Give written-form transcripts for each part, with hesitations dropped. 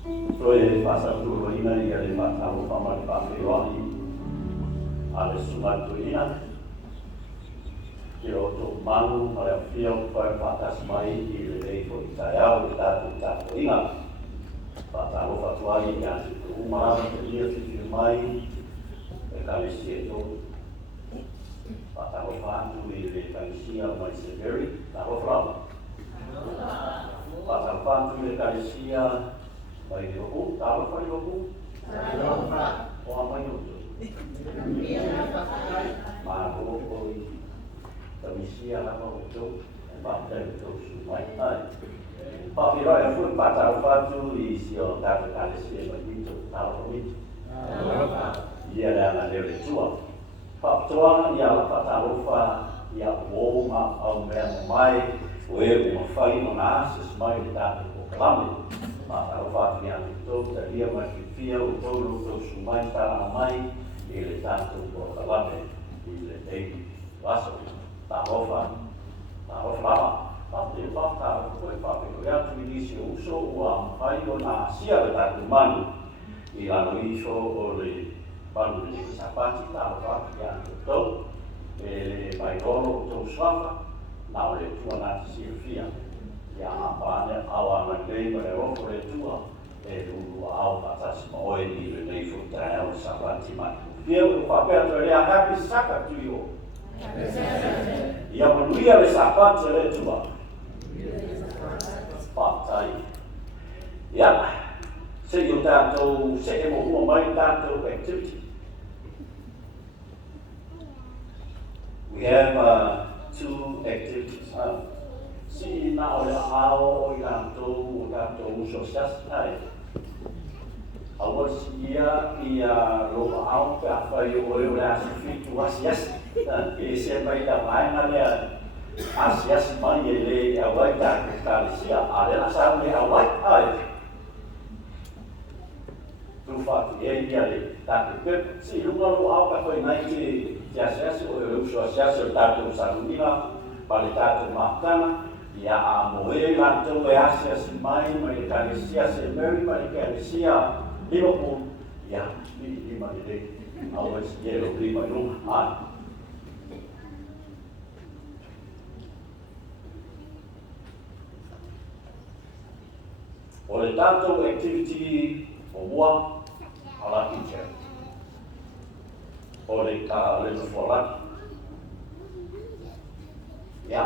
Toe whasatūroina ia le whātau whamari whawhiroahi a le sumatuina. Ki roto manu a le whio whae whatas mai I le reifo I tai au I tātou tātoina. Whātau whatuai I atu tu umara te ia whiwhi mai e kalesi e tō. Whātau whātu I le kalisia mai se veri, tāho whrawa. Whātau whātu I le kalisia mai i rohu, tālo whai rohu? O a mai rohu. Mā roho I tamisia lama o tō, e mātai o tō su mai ai. Pāwhirai a fui pātau whātu I sio tātou kālesia mai mito, tālo mito. Ia rea ngā leo le tua. Pāptoanga I ala pātau whā I a wō ma au mea mai, o e o mawhai no nā ases mai le tātou o kalame. Mātau whātu I atu tō, ta lia mai ki whia o tōru tō su mai tāna mai I le tātou o kalame I le teiti waso. Tā hofa rama, pāte pātau koe pāpeko I atu I nisi o uso ua mawhai o nā asia le tātou manu I lano iso o le panu le Sapati, tā whātu I atu tō, e le mai rolo o tō swafa, nā o le tua nāti sirwhia. Ia apane awa nei ma le rofo le tua e lulu au patasi ma oe ni le nei futai au Sapati mai. Ia o whapea to le a happy saka tui o. Ia manuia le Sapati le tua. Patai. Ia, se i o tātou, se e mo hua mai tātou activity. We have two activities. Si na o le ao o I tātou uso siastai. Awa si ia I a loa ao pe a whai o leo le asi fitu asiasi. E se mai ta mai na lea asiasi mai e le awai tātou kālesia. A le nasa le awai ai. Tu whaki e ia le tātou pepe. Si lunga loa ao ka whai nai ki asiasi o le uso asiasi o tātou sarunina. Pa le tātou mātana. Ia a moe lantou e asia si mai le kālesia se meri mai le kālesia Liverpool. Ia, lima le le. Awa si yelo lima I lunga. Ai. O le tātou activity o mua, a laki chair. O le ka le nufolaki. Ia.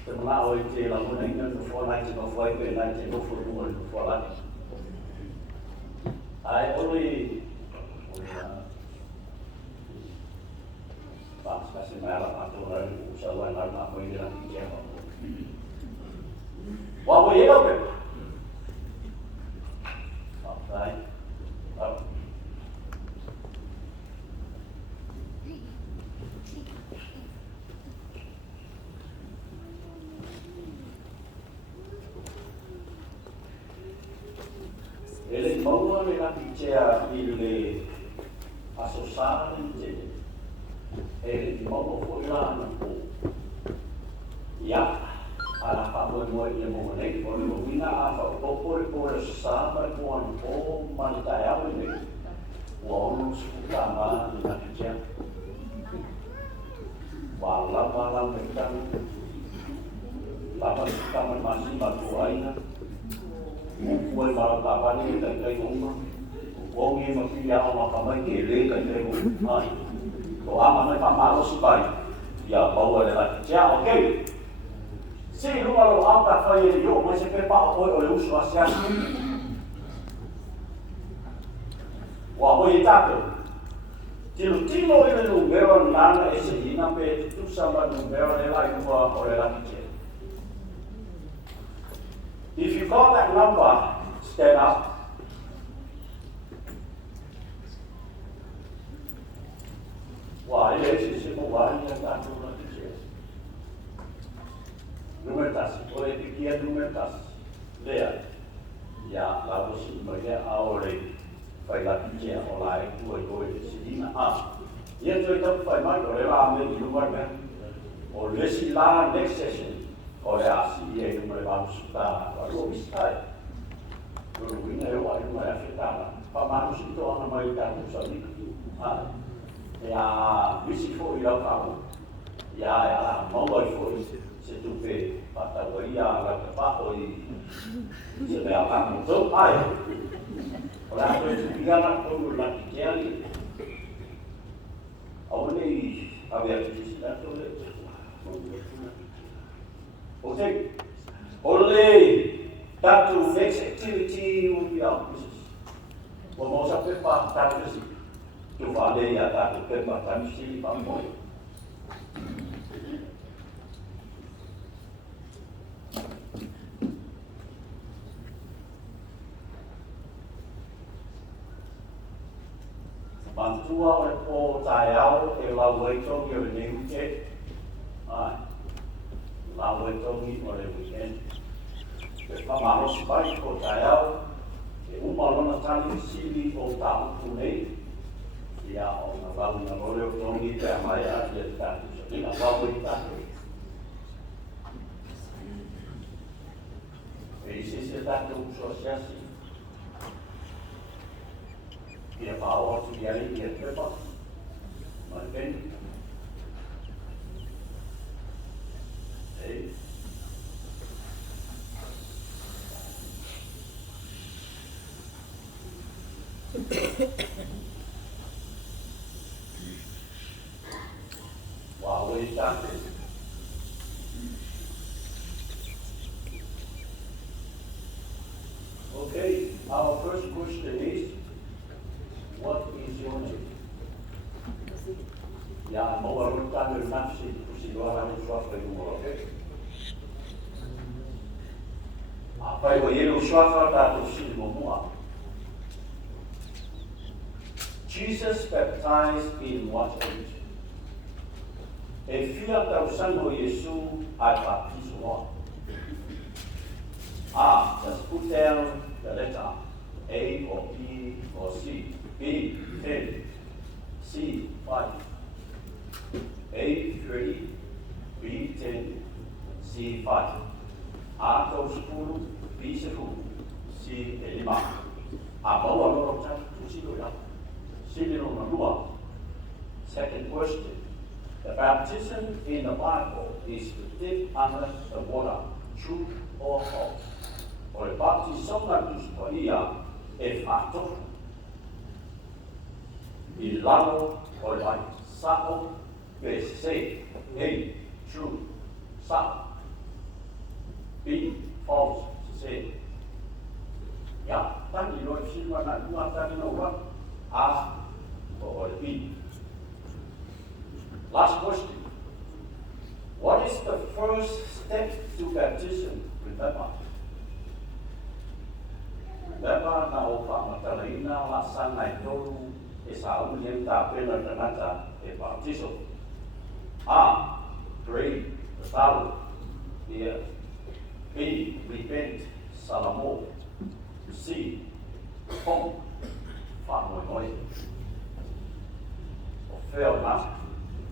Te mana o I te la muna inga no whanai te mawhai koe nai te nofo runga no whanai. Ai oi Pāskasi mai ala mātou rai usa wai nai mā koe nira ki kia mā. Wā hoi e au pepa. Pātai. Ele maua le ngati tea I le asosara le te. Ele maua fo I lana po. Ia, ala whamoe moe I le moa nei, o le mawina a whaopopo le po le asosara mai po anu po mani tai au I nei. Ua ono suka maa le ngati tea. Wa lama me tanu. Lama suka masi matuaina. Mui marau kapani I kai uma. Wongi mawhia o makamai ke le kai uma. Ai. Ko ama mai pamaro sipai. Ia maua le laki tia, ok. Si runga lo auka whai e yo, mai se pepa o koe o le usu asiasi. Wa hoi I tātou. Tino I le numero nana e se ina pe tutusama numero le lai ua o le laki tia. If you got that number, stand up. Why, yes, it's a why, you have to run the chair. Numertas, o e pikia numertas. Lea. Ya, la vosi mai aore. Fai la pikia o la e tua I goe te sidina. Ia toi tapu fai mai, o le la me I numar mea. O lesi la next session. O le asi e numere vanu suta, o lo vistai. Uru wina e mai afetala. Pamanusi to ana mai tatu sali. Ya visi fo I lau kamu. Ya mau I fo se tupe patagoria la kapaho I se me akamu to ai. Ora ko tigana ko la tiali. Aone avea tisina to le. Okay. Only tatu next activity will be our business. Mo sa pepa tatu si. Tu vale ya tatu pepa tatu si pa mo. Mantua o po taiao e la weito yo ne uke. La weito ni o le weekend. Pe pamaro si pai ko taiao e umalona tani sili o tau tunei. Ia o na wau na role o tongi te amai a ia tatu. So ina wau I tatu. E isi se tatu so siasi. Ia pao tu ia ia pepa. Mai ben. Ei. Wow, we started. Okay, our first question is, what is your name? Ya, mau urutan dari nafsi, persiduhan suatu yang okay? Apa yang suatu atau semua? Jesus baptized in what age? E fia tau sango Yesu ai baptismo. Just put down the letter A or B or C. B 10, C 5, A 3, B 10, C 5. A tau 10, B 10, C 5. Bawa lorong cari tusi lo ya. Second question. The baptism in the Bible is to dip under the water, true or false? O le baptism na tusipoia e whātofu. I lalo o le ai sao pe se, hey, true, sao. B, false, se. Ya, tangi lo silwa na dua tangi no wa. Or B. Last question. What is the first step to baptism? Remember na o whamatalaina la sangai tolu e sa uniem ta pena tanata e baptiso. Pray, talo, here. B, repent, salamo. C, home, whamoinoi. Fail na,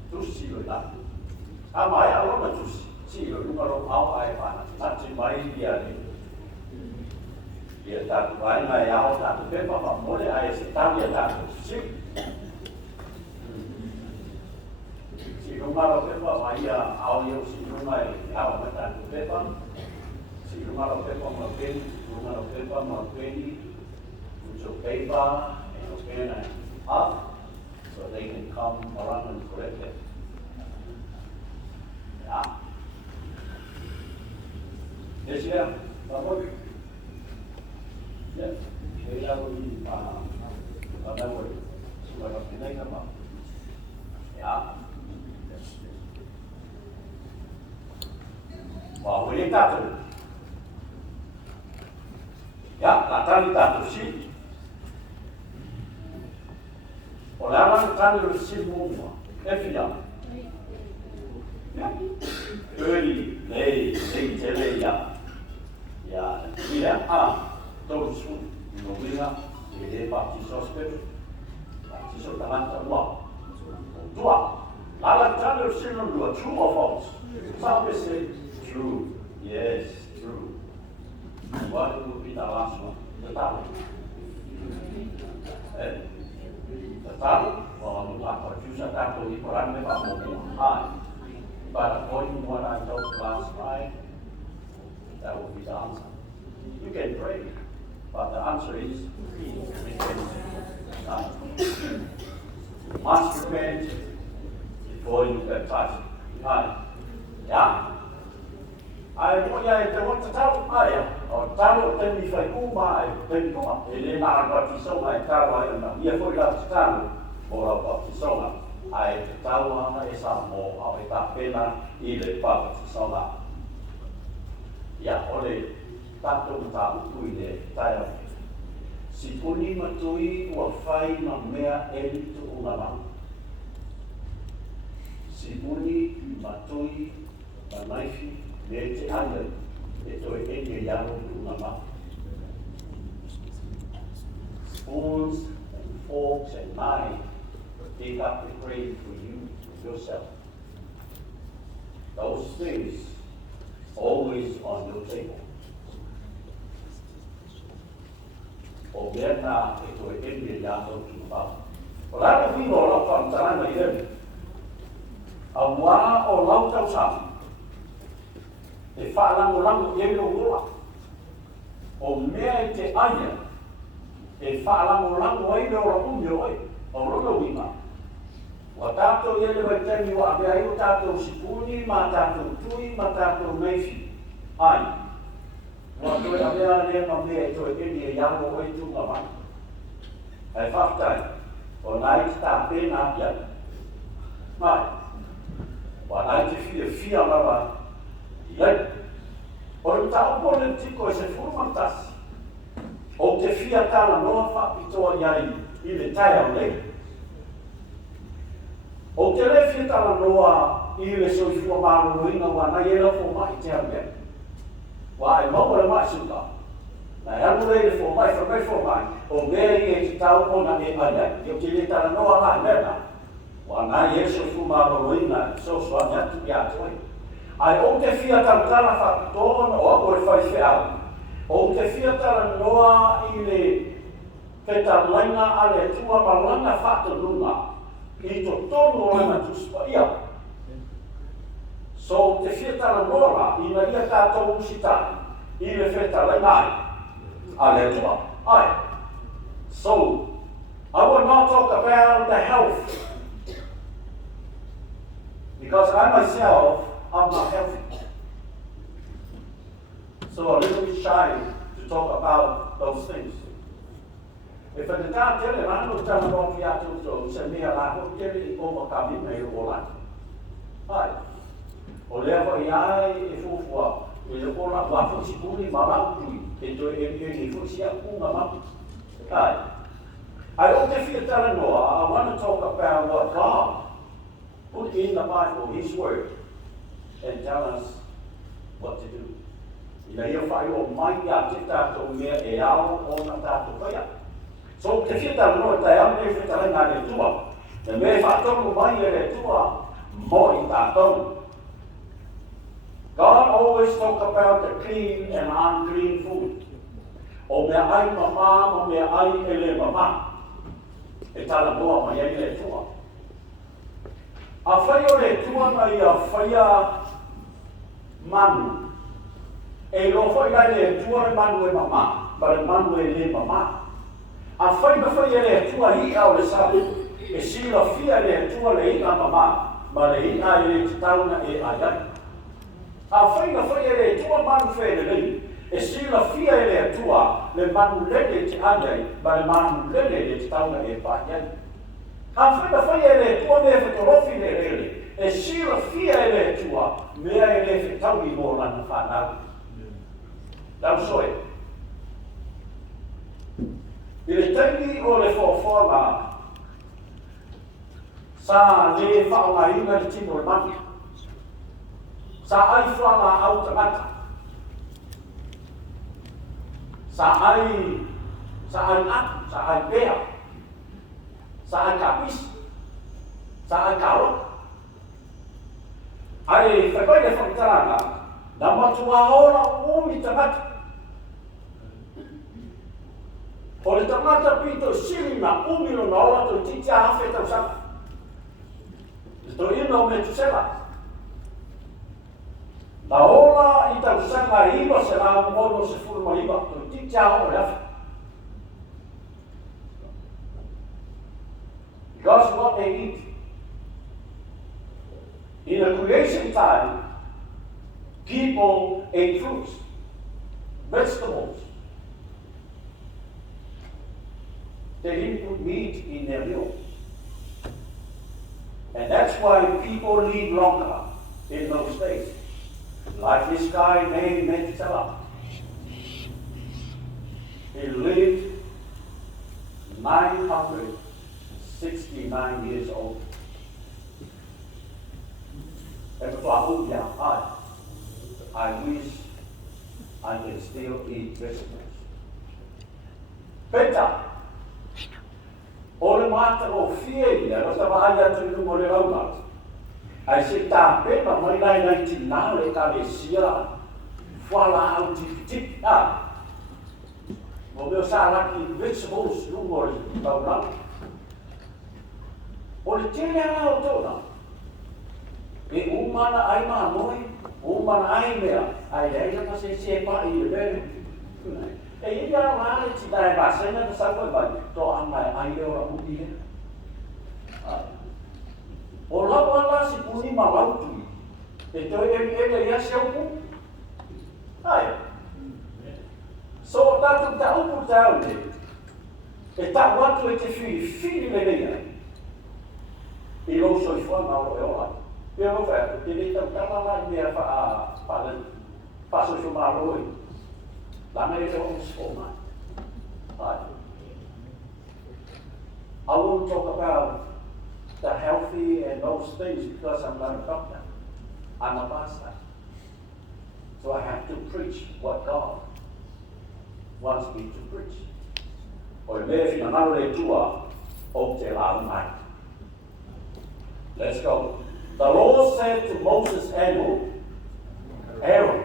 tusi lo na. Mai alona tusi, si lo numero au ai pana. Nati mai dia ni. Dia tak mai au tak pepa pa mole ai se talia tak si. Si numero pepa mai au yo si numero au mata pepa. Si numero pepa ma pen, numero pepa ma pen. Mucho pepa, and pen up. So they can come around and correct it. Yeah. Yes, yeah. Yeah. Kaya ko yung panawal. Sumarap pinay ka ba? Yeah. Wahuli tato. Yeah, natali tato si. Olaran tato si mumwa. Efia. Yeah. Early, late, tele ya. Ya, iya todos no mira de baptizo spero. Baptizo talanta tua. La tato si non do true or false. Sabe say true. Yes, true. What will be the last one? The tato. Tataru, Jusa Tato, Iporande, High. But according to what I told last night, that will be the answer. You can pray, but the answer is repent. Must repent before you get touched. Yeah. I want to tell or tell them if I go by, then go up. And then I got to so my tower and here for that town or about the song. I tell one is some more of a pena in the public song. Yeah, only that don't tell to the tire. Si puni matui wa fai na mea eli tu unama. Si puni matui na naifi le te anda e toi enge yano tu unama. Spoons and forks and knives pick up the grain for you yourself. Those things always on your table. O merna e toi enge yano tu unama. Ora ko vino la kon taranga i a wā o lau tau sāmi. E whaalango i ero ua. O mea i te aia. E whaalango i ero ora umio oi. O rono wima. Wa tātou i ere mai tani wa a mea i o tātou sipuni, ma tātou tui, ma tātou neifi. Ai. Wa toi a mea rea ma mea i toi eni e iango oi tunga mai. Ai whaftai. O nai ta pēna pian. Mai. Wa nai te fia lawa iai. O le tau politiko e se furumantasi. O te fia tala noa whapitoa iai i le tai au nei. O te le fia tala noa i le soifua māruinga wa nai e lafo mai te amea. Wa ai maua le mai suka. Nai anu le fo mai fo mai. O mea i e te tau ona e aia. I o te le tala noa lai mea. Wa nai e soifua māruinga so soa nyatu ki atoi. Ai o te fia tala whapitona o ako le whai au. O te fia tala noa i le petalaina a le tua malanga whatanunga i to tono lana tuspa ia. So te fia tala noa i na ia tātou usitani i le petalaina ai a le tua. Ai. So, I will not talk about the health because I myself I'm not healthy. So a little bit shy to talk about those things. If I can't tell you, I know tell about the actual so send me a lot of getting overcoming my whole life. Hi. O leva iai e fufua, e le kola wa fusi kuni malau e to e fusi a kunga ma. Hi. I don't think you tell Noah, I want to talk about what God put in the Bible, His Word, and tell us what to do. Ina ia whai o mai a te tātou mea e ao o na tātou whaia. So te whita noa tai au me whita renga re tua. Te me whātoru mai e re tua mo i tātou. God always talk about the clean and unclean food. O mea ai mama, o mea ai ele mama. E tala noa mai ai le tua. A whai o le tua mai a whaia manu. E lo foi lai le tua le manu e mama, ma le manu e le mama. A whai na whai e le tua hi au le sabu, e sila fia le tua le ina mama, ma le ina e le tauna e aiai. A whai na whai e le tua manu whene lei, e sila fia e le tua le manu lele te aiai, ma le manu lele le tauna e paiai. A whai na whai e le tua me whetorofi le lele, e sila fia e le tua, mea e le whetaui mō lana whanau. Tau soe. I le taimi o le whawhanga, sa le whaongaringa le tino le mani. Sa ai whanga au tangata. Sa ai atu, sa ai pēa. Sa ai kapis. Sa ai kawa. Ai whakoe le whakitaranga, na matua ora umi tangata. O le tangata pito sili na umilo na ola to titia hafe tau saka. To ino me tu sela. Na ola I tau saka iwa se la mono se furu ma iwa to titia o le hafe. Because what they eat. In the creation time, people ate fruits, vegetables. They didn't put meat in their meal. And that's why people live longer in those days. Like this guy named Methuselah. He lived 969 years old. And I wish I can still eat vegetables. Peter, o le mata o fieia, o tava ai atu I mo le rauma. Ai se tā pena mai nai tina le ka le sia, whala au tip o meo sa laki vegetables lungo le tauna. O le tele ana o tōna. E umana ai maa moi, umana ai mea, ai reina pa se pa I le vere. E ia rā le tina e basena na sa koe vai, tō anai ai leo ra uti le. O lawa la si puni ma lautu, e toi e ia se upu. Ai. So tatu ta upu tau te, e ta watu e te whiri le leia. I loso I whana o e o ai. Pia no whea, te ni tau tamala mea wha so so maroi. Lama e te o so mai. I won't talk about the healthy and those things because I'm not a doctor. I'm a pastor. So I have to preach what God wants me to preach. O mea fina naro le tua o te la mai. Let's go. The Lord said to Moses and who? Aaron.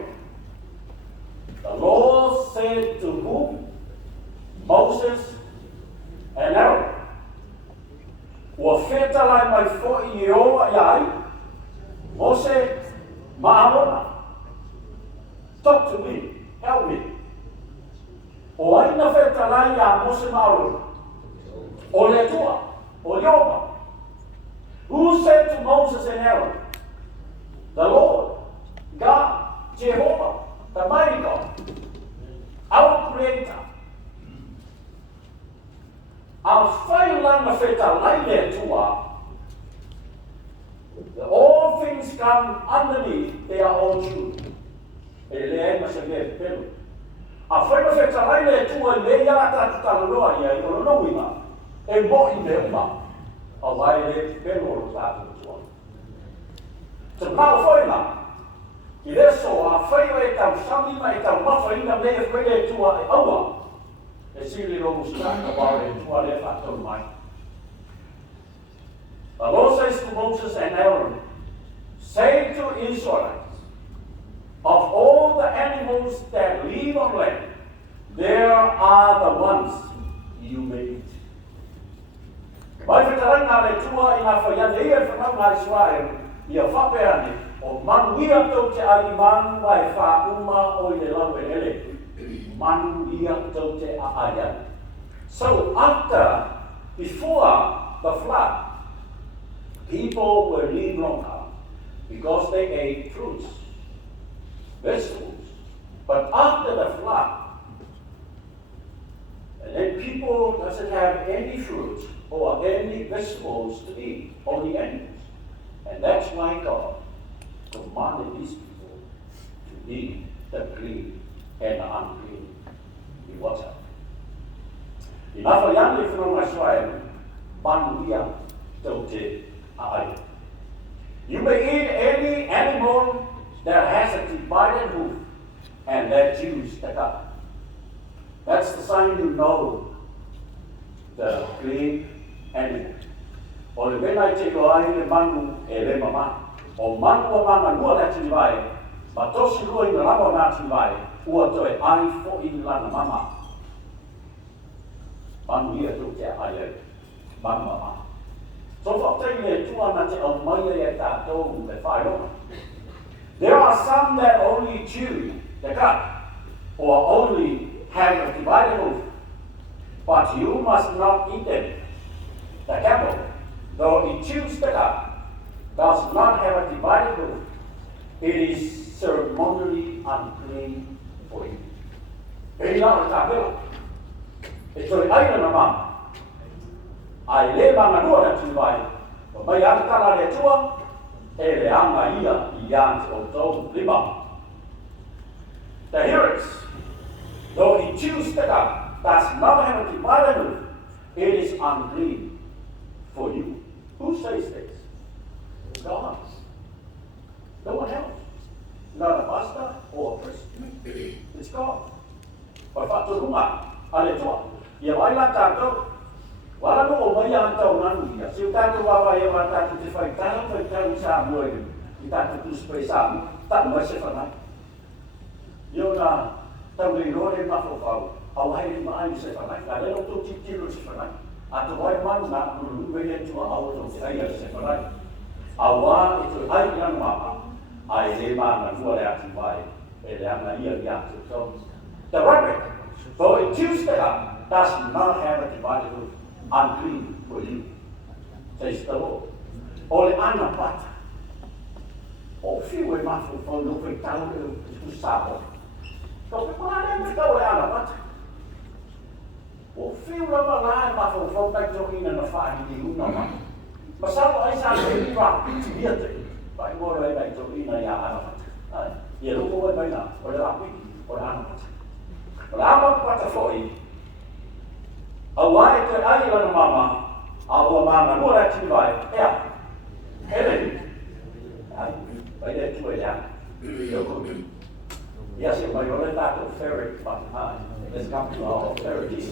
The Lord said to whom? Moses and Aaron. Ua whetalai mai fo'i I oa iai, Mose ma'amona. Talk to me, help me. O aina whetalai a Mose ma'amona. O le tua, o Yoba. Who said to Moses and Aaron? The Lord, God, Jehovah, the mighty God, our Creator. Our whailanga whetalai le tua. All things come underneath their own truth. E le ema se me pelu. A whailanga whetalai le tua le iata tutaloa ia I kono ima. E mo I me uma. A vai le pelu o tātou tua. Te pao whaila. I reso a whaila e tau samima e tau mawhaina me e whaile tua e aua. E siri rongo straka ware e tua le whatou mai. The Lord says to Moses and Aaron, say to Israelites, of all the animals that live on land, there are the ones you may eat. Mai whetaranga le tua I ngā whaiane ia whanau ngā Israel, ia whapeane, o manu ia tau te ari manu mai wha o I le lau e ele. Manu ia tau te aaya. So before the flood, people were living longer because they ate fruits, vegetables. But after the flood, and then people doesn't have any fruit or any vegetables to eat, only animals. And that's why God commanded these people to eat the clean and the unclean. You watch out. In Afayani from Israel, Banuia Tote Aaya. You may eat any animal that has a divided hoof and that chews the cud. That's the sign you know the clean animal. O le mena te loai le manu e le mama. O manu o mama nua le tini vai, ma tosi lua I na lama na tini vai, ua toe ai fo I lana mama. Manu ia tu te aia. Mama. So for te tuana te o mai e tātou te whaeronga. There are some that only chew the cud, or only have a divided hoof, but you must not eat them. The camel, though it chews the cud, does not have a divided hoof. It is ceremonially unclean for you. Ei nā tā pera. E toi aina na mama. Ai le mana nua na tu vai. O mai atara le tua, e le anga ia I ante o tau lima. The hearers, though he chews the cud, does not have a divided hoof. It is unclean for you. Who says this? God. No one else. Not a pastor or a priest. It's God. But whaturunga, ale tua. Ia waila tātou. Wala no o mai antau nanu ia. Siu tātou wawa e wa tātou te whai tātou sa mua i. I tātou tuspai sa mua. Tātou mai se whanai. Io nā tau rei rore mafo whau. Awai ri mai se whanai. Ka reo tō titiro se whanai. A tu wai manu nā uru wei tua awa tō te aia se whanai. Awa e tu ai nanu mama. Ai le mana nua le atu vai. E le anga ia i atu. So, the record, though it chews the cud, does not have a divided hoof. Unclean for you, says the Lord. O le ana pata. O fiu e mafu whanu koe tau e usabo. Ko pe mana e kau le ana pata. O fiu lama la e mafu whanu kai tohina na whahi ni una ma. Masalo ai sa te iwa, ia te. Pai moro e kai tohina ia ana pata. Ia luko e mai na, o le rapi, o le ana pata. O le ana pata foi. Awai te ai lana mama, a ua manga nua la tini vai, ea, hele, ai, vai le tue lea, io kumi. Ia se mai o le tato ferret, but let's come to our ferreties.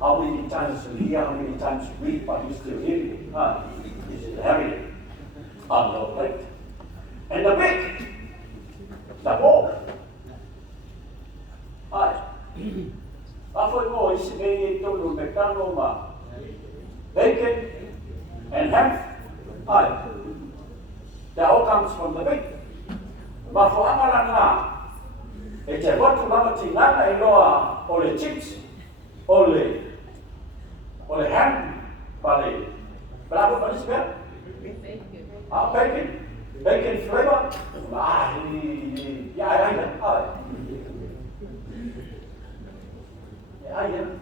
How many times you hear, how many times you read, but you still hear it, you still having it on your plate. And the big, the pork, Afoi mo isi e tolu mekano ma bacon and ham. That all comes from the bacon. Ma fo amara na e te watu mama tingana e loa o le chips, o le ham, pale. Bravo for this guy? Bacon. Bacon flavor.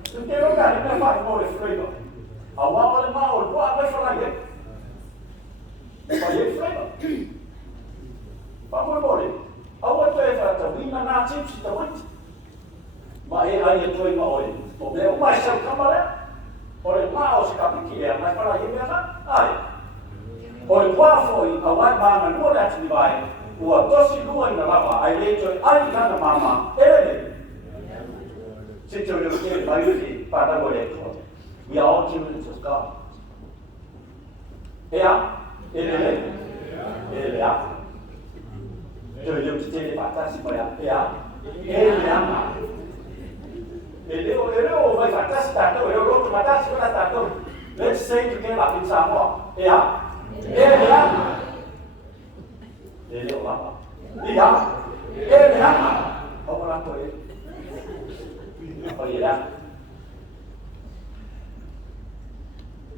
Tu te roga ni na fai mo le flavor. A wa ole ma o wa me fala ye. Pa ye flavor. Pa mo le. A wa te fa ta wina na chips ta wat. Ma e ai to i ma ole. O me o mai sa kamera. O le ma o se kapiki e na fala ye na. O le wa foi a wa ma na no le ati vai. Ua tosi lua ina lava ai le to ai kana mama. Ele. We are all children of God. Let's say together in Samoa.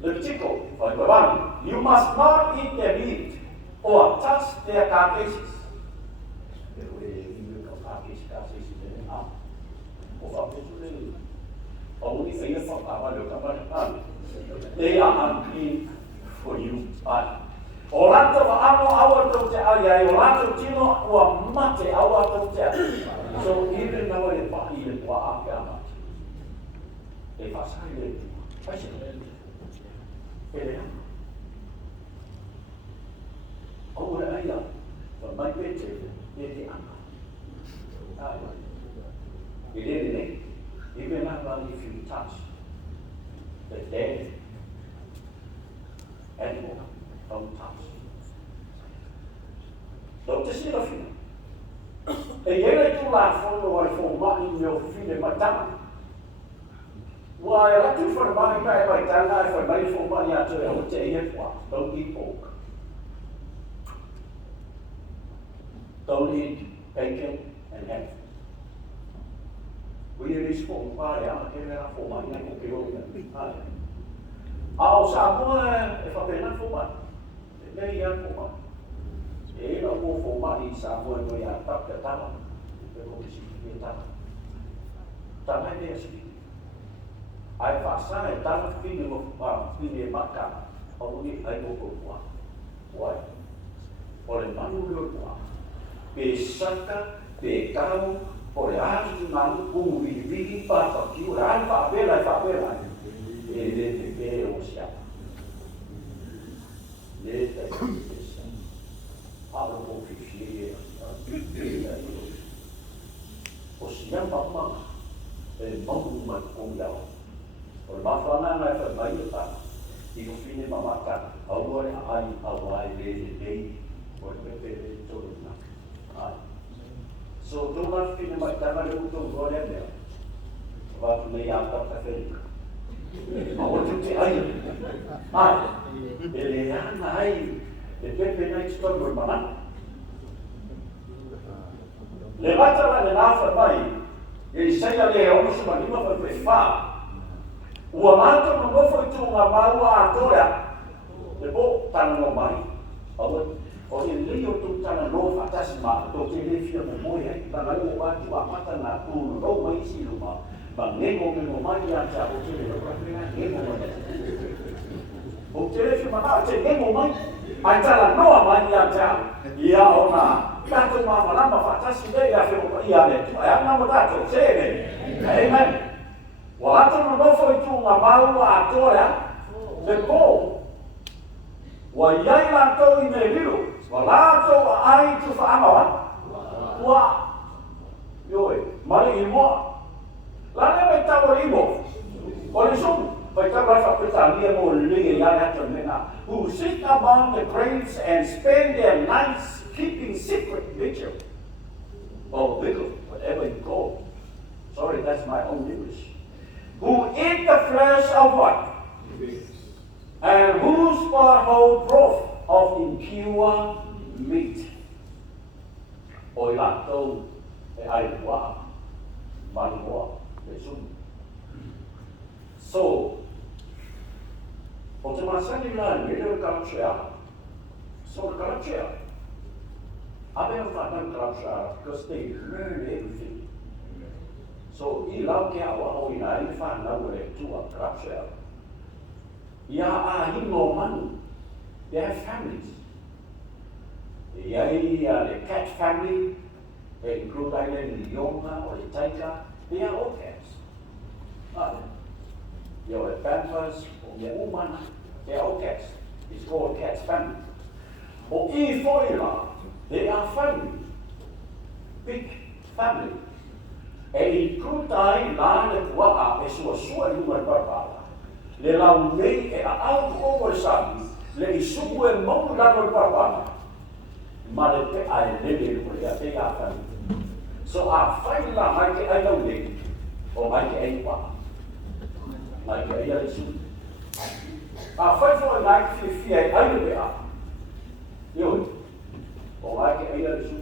Leviticus, you must not eat their meat or touch their carcasses. They are unclean for you. Orlando ano awa to te aia, orlando tino ua mate awa to te. So even now e pa I le pa ake ama. E pasai le tu. Pasai le tu. Ele ama. Aura aia. Wa mai pete e te ama. Ele ne. Even now if you touch the dead animal, don't touch. Don't te sira fina. E ele tu la fono ai fo mai meu filho matama. Why, I do for my back by down I for my for money out to a day if what? Don't eat pork. Don't eat bacon and ham. We release for my for my neck. Ao Samoa e whapena fuma. E mei ia fuma. E ina mo fuma I Samoa no ia tapia tama. E mo isi ki tama. Tama e isi. Ai whasana e tama whine mo whine maka. Au ni ai mo kua. Wai. O le manu lua kua. Pe saka, pe kau, o le atu manu kungu vili papa ki o le ai whapela. E le te pe o sia. Le te pe sia. Alo po fifie. O sia papa. E mamu ma kong yao. O le mawhana ngai wha mai o tana. I ko whine mamata. Au ore ai le lei. O le pepe le tolu na. Ai. So tōna whine mai tana le uto ngore mea. Watu nei ata ka Fenika. Mau te ai. Ai. Ele ana ai. E pepe nei tonu mana. Le matara le nafa mai. E saia le ono suma lima pa pe fa. Ua mato no mofo I tūnga maua a torea. Le bo tana no mai. O e leo tu tana no fatasi ma. Tō te le fia mo moe ai. Tana o watu a mata na tūnu no mai si luma. Ma ngego me mo mai a ta o te le rapena. Ngego mai. O te le fia mana te ngego mai. Ai tala noa mai a ta. Ia ona. Tato mamalama fatasi le a feo ia le. Ai ana mo tato. Sene. Amen. Wa ato no nofo I tūnga maua a torea, le pō. Wa iai lātou I me liru, wa lātou a ai tu whaamawa. Ua, ioe, mari I moa. Lane me tau imo, o le sumu, pai tau rai whapita lia mo lia iai ato mena, who sit among the graves and spend their nights keeping secret vigil. Or vigil, whatever you call it. Sorry, that's my own English. Who eat the flesh of what? And whose part hold broth of impure meat. O ilato e aipua, manua, e sum. So, o te masani la nere o karatrea. So the karatrea. Abe o whanau karatrea because they learn everything. So, I lau ke awa o ina I whanau e tua karatrea. Ia a hingo manu. They have families. Iai the cat family, they include the yonga or the taika, they are all cats. Your pampers, or your umana, they are all cats. It's called cat's family. Or I foila, they are family. Big family. E kutai la le kuaa e sua luma parpala. Le lau nei e a au over sami, le I suku e mau lano parpala. Ma le te a e lele ko le a te a family. So a whai la mai ke ai lau nei, o mai ke ai pa. Mai ke ai ale su. A whai fo nai ki ai ai le a. Ioi. O mai ke ai ale su.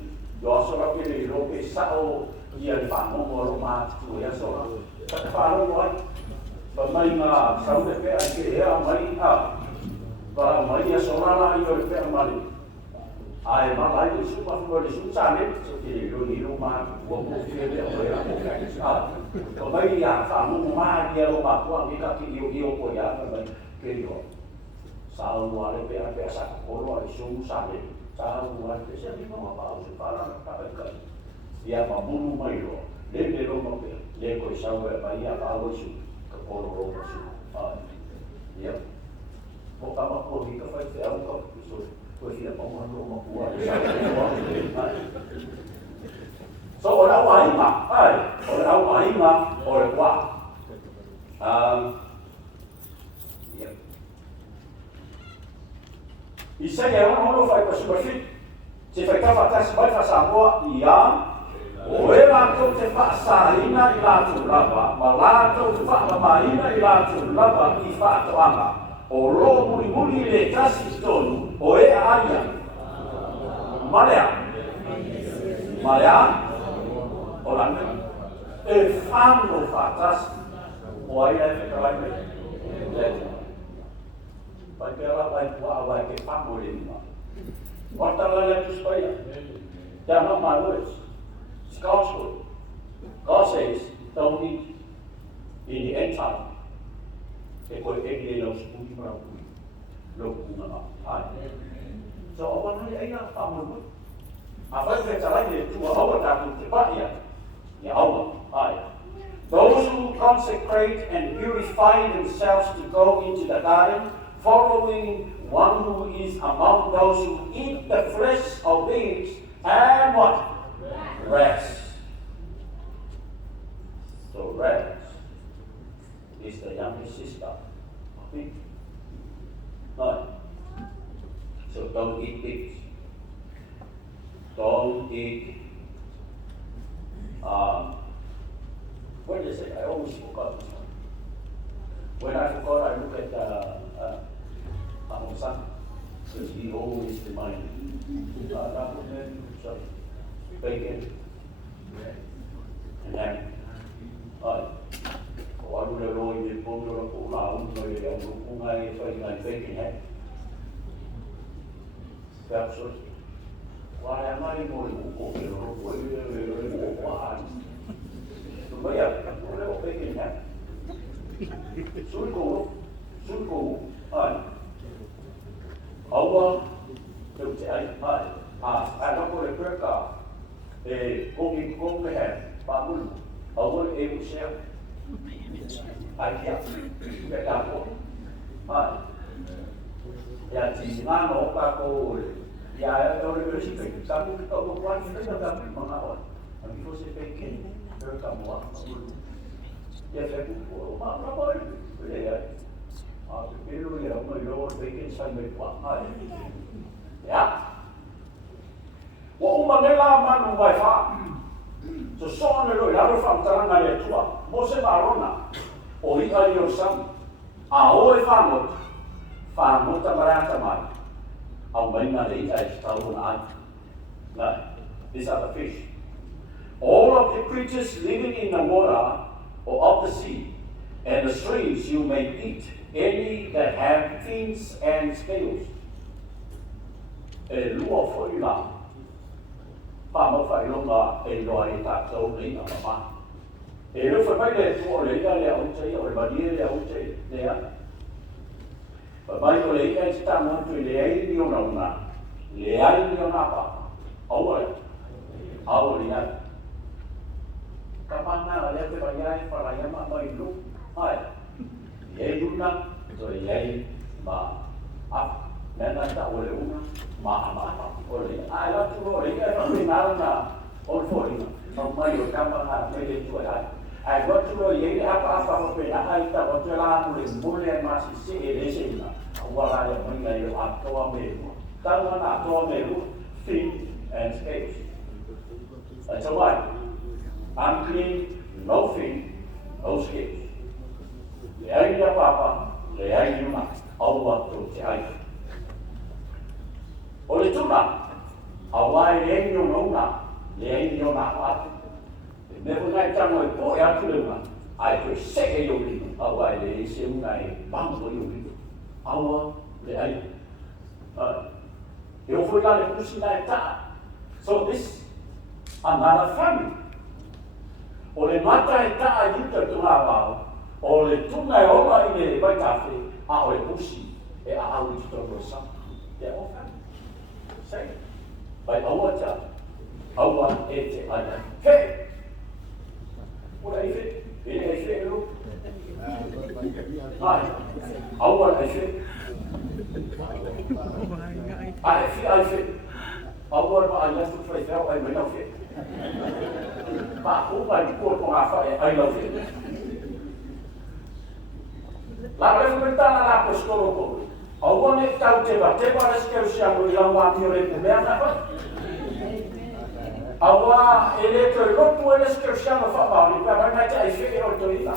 Yo sora ke le roke sao ia le whanongo ro mātuku ea sora. Taka whanongo ai. Pa mai ngā saude pēa ke ea mai a. Pa mai a sora la i o le pēa mani. Ai malai le supa fua le susane. So ke le roni ro mātuku o mo fie le o ea. Pa mai a whanongo maa ia ro mātua me ka ki i o ko ea. Pa mai ke i o. Sao mua le pēa pēa sa koro ai susane. Sao mua le pēa ni mama pa o se whanana ka ai kai. Ia mamunu mai roa, le roma pea, le koe saue mai ia pāua su, ka poro roma su. Ia, po kama po hika whai te au kau, koe hia pamuan roma kua. So, o rau ainga, o rau ainga, o re kua. Ia. I sei e ono whai pa superfit, se whai tawha tasi mai wha Samoa, ia, O e lātou te whaasārina I lātou lava, ma lātou te whaamamaina I lātou lava I whaatoanga. O lo muli muli le tasi tonu, o e aia. Malea. Malea. O langa. E whāno whātasi. O aia e whakaraime. Leta. Pai pera pai pua awai ke whāmo le ima. Watala le tuspaya. They are not my words. It's God's word. God says, don't eat in the end time. E koe e lau spuni marau kui. Lau kuna ma. So, awa nai aina whāmo le. A whai whai tarai le tua awa tātou te paia. Ni awa. Those who consecrate and purify themselves to go into the garden, following one who is among those who eat the flesh of pigs and what? Rest. So rest is the younger sister of pig. No. So don't eat pigs. Don't eat. What is it? I always forgot this one. When I forgot, I look at Among Son, because he always reminded me. Sorry, bacon and ham. Có lúc nào rồi thì cô nó cũng nào người đều cũng ngay phải ngày bacon ham. Gặp số qua em nói ngồi ngủ cổ thì nó quấy ngủ quá ăn. Bây giờ nó lấy một bacon ham. Suối cổ, Atua, được chạy, nó có thể bớt cả, để công cái hẹn, ba mươi, Atua em cũng xem, ai kia, cái đào của, nhà chỉ ngang nó ba cô, nhà tôi lấy cái gì cái cái tôi không quan cái cái mà nào, anh đi phố sẽ cái bớt cả mua, nhà sẽ cũng của nó mới, cái này. Pero ya no yo bacon sandwich quá ya wa manela manu vai fa so so ne lo ya lo fa taranga le tua mo se barona o I ayo sam a o e fa mo ta marata mai au mai na le ai sta una ai these are the fish, all of the creatures living in the water or of the sea and the streams you may eat, any that have fins and scales. E lua foi la. Pa mo fai longa e loa I ta tau nei na mama. E lo foi mai le tu le ia le au tei o le mani le au tei le a. Pa mai o le ia I ta mo tu le ai ni ona una. Le ai ni ona pa. Au le ia. Kapana le te vai ai para ia ma mai lu. Ai. Ye una, rồi ye mà nên là tạo ole una mà ole ai là chú ole cái nó bị nào là ole phổi mà mai ở trong mà bây giờ chú ai có chú ole ye apa mà bây giờ ai ta có chú là mulai masih si ele sih lah awalnya mình ngày ở Atua melu tangan Atua melu fin and scales so why unclean, no fin, no scales. Le ai ni apa, le ai ni una, aua tu te ai. O le tuna, awai le ai ni una, le ai ni una atu. Me punai tango e po e atu le una, ai koe seke yo li, awai le se una e bango yo li. Aua le ai. E o foi la le kusina e ta. So this, another family. O le mata e ta a yuta tuna wao, o le tuna e ola I le vai kafe, a o le pusi, e a au I tuto o sa. They're all family. Same. Vai aua ta, aua e te aia. Hey! Ora I fe, ele e fe elu. Ai, aua e fe. Ai fe. Aua ma aia tu fai feo ai mai fe. Pa ku vai ku ko nga fa ai lo fe. La referentana la apostolo ko. Aua ne tau te va te va ske o sia no I la wa mi re te mea na fa. Awa, ele to rotu ele scriptiano fa ba, ni pa na ta ife o to ina.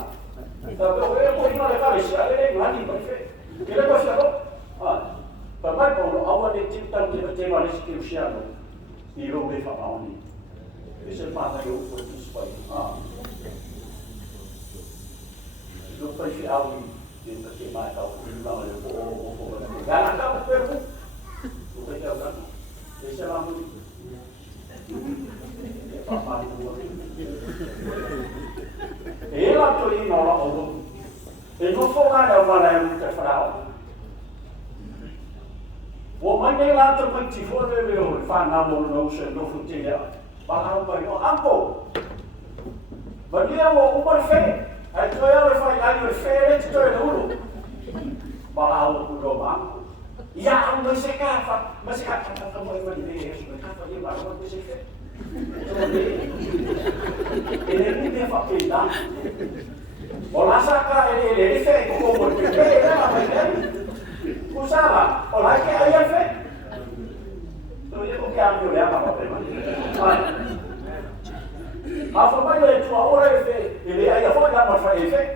Ta ko e ko ina le ka sia ele ngani ko ife. Ele ko sia ko. Pa mai ko awa de tipta de te ma le scriptiano. I ro be fa ba oni. Ese pa ta yo ko tu spai. Lo pa ife awi, de ta ke mai ka o ina le o. Gana ka ko perbu. Lo pe ka gana. Ese la mo e la to ina la o e no fo la da ma la te frao o mai nei la to mai ti fo le o fa na mo no se no fu ti ya ba la ba no ampo ba ni o mo fe ai to ya le fa ai le fe le to e no ba la o ku do ba ya o se ka fa mo e ni e so ka fa ni ba o se fe ele não tem papel, olá saca ele fez como ele fez, não sabe, olá que aí ele fez, não é o que a mulher vai fazer, a família ele tua hora ele fez, ele aí a família vai fazer ele fez,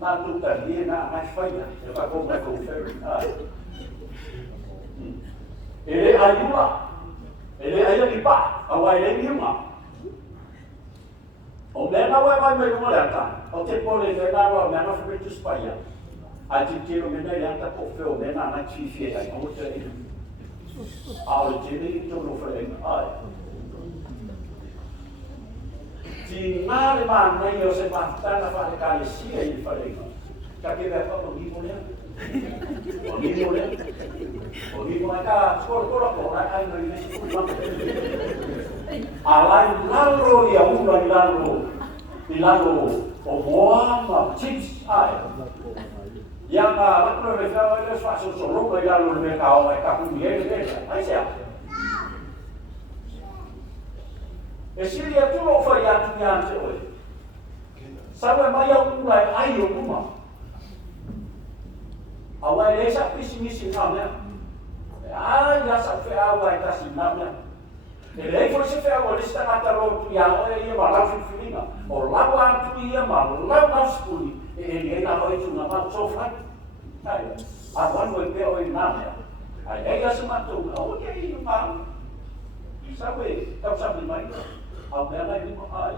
na tudo ali na mais feia, ele vai comprar com o ferro, ele ayuda, ele ayuda di pa, awal ele ni rumah. Orang awal awal mereka datang, orang boleh mereka awal mereka pergi supaya, aji kilo mereka yang tak kofel mereka nak cici ay, orang tu, awal jadi itu lupa ay. Jika mana yang sebabkan apa kali sia ini pada itu, kaki berapa pergi boleh? Pergi mereka sekolah orang lain alai lalu yang udah dilalu omoa chips ay yang lalu mereka itu suatu sorong lalu mereka punya ay siapa esili tu lo fa ya tu yang tu sampai mayang mulai ayo rumah awal ele sa pisi namanya ya sa fe awal kasi namanya ele foi se fe awal esta mataro ya ele malau Fenika o lawa tu ia malau na skuli ele na foi tu na sofa ai awan mo pe o namanya ai ya sematu o que aí não sabe tá sabe mais ao dela ele não ai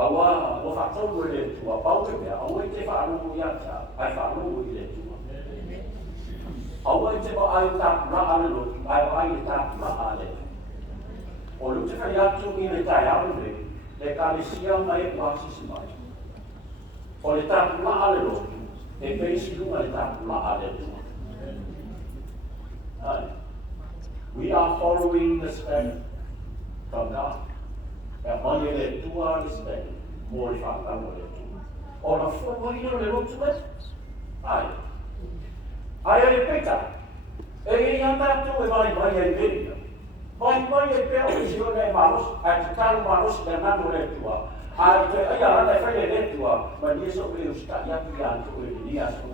awa o fator do ele tu a pau que é o que fa no ya ai fa no ele tu awal je ba ay tak na ano ay tak na ale o lu te ya tu ni le tai au le kalisia mai praxis mai o le tak na ale lo e pe si lu le tak na ale tu we are following the spec from God e mai le tua le spec mo le fa ka mo le tu o na fo mo le lo tu ai ai repeta e yang tu vai e bem vai e pelo que o ne malos a tal malos dengan oleh tua ai ya la fa le tua ma ni so pe usta ya tu ni ya so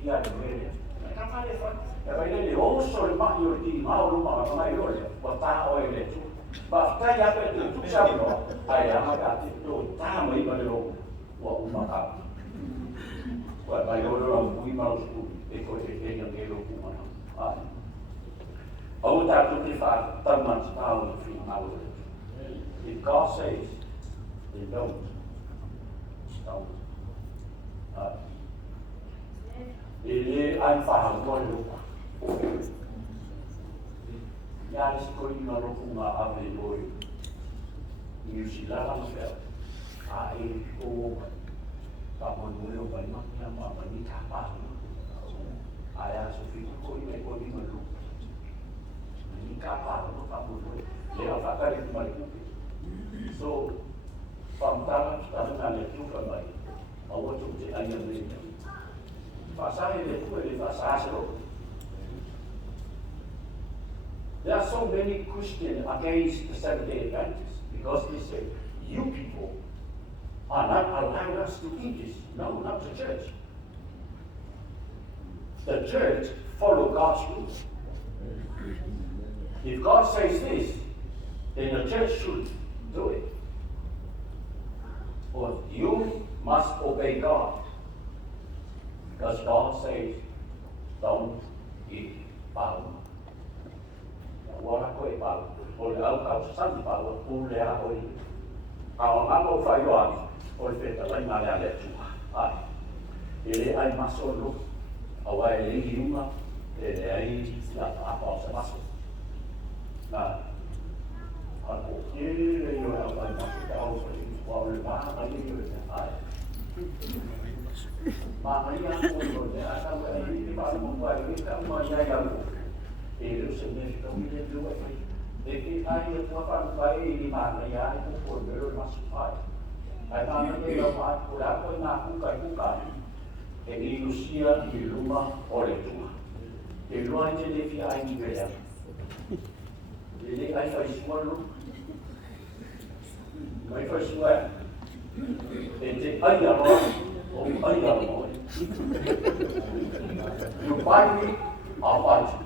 fia de mele kan fa le fa ya vai le o so le ma yo ti ma o ma ma yo le wa ta o le tu ba ta ya pe tu sa no ai ya ma ka ti tu ta mai ba le lo wa u ma ka wa ba yo lo ku ma lo e ko e yang elo ku mana ai au ta tu ti fa tan man stau fi mau if God says they don't ele ai fa ha ko lo ya is ko ni ma lo ku ma ave lo ni si la la fe ai ko ta mo lo ba ni ma ni ta pa ayah Sofi ko ni ko ni malu ni kapal no kamu le apa kali malu so pantang kita dengan itu kan baik awak tu je ayam ni pasal ini tu ele pasal so there are so many Christians against the Seventh-day Adventists because they say you people are not allowing us to eat this. No, not the church. The church follow God's rules. If God says this, then the church should do it. But you must obey God. Because God says, don't eat power. Wala ko ipaw. Ole au kau san power ule a oi. Kau ngamo fai yoan. Ole feta lai male ale tu. Ai. Ele ai masolo. Awa ele yuma. Ele ai la apa sa maso. Na. Ako ele yo au ai maso au fai. Wa ole ma ai yo ai. Ma mai ya ko yo de aka ai ni ma mo wa ni ka ma ya ya. Ele significa que deu aí. Ele aí a tua família ele manda ya e por ver o nosso pai. Aí manda ele vai por lá por na cuca. Ele Lucia e Luma Oletua. Ele não entende que aí nível. Ele aí faz sualo. Aí faz sualo. Ele aí agora ou aí agora. No pai abaixo.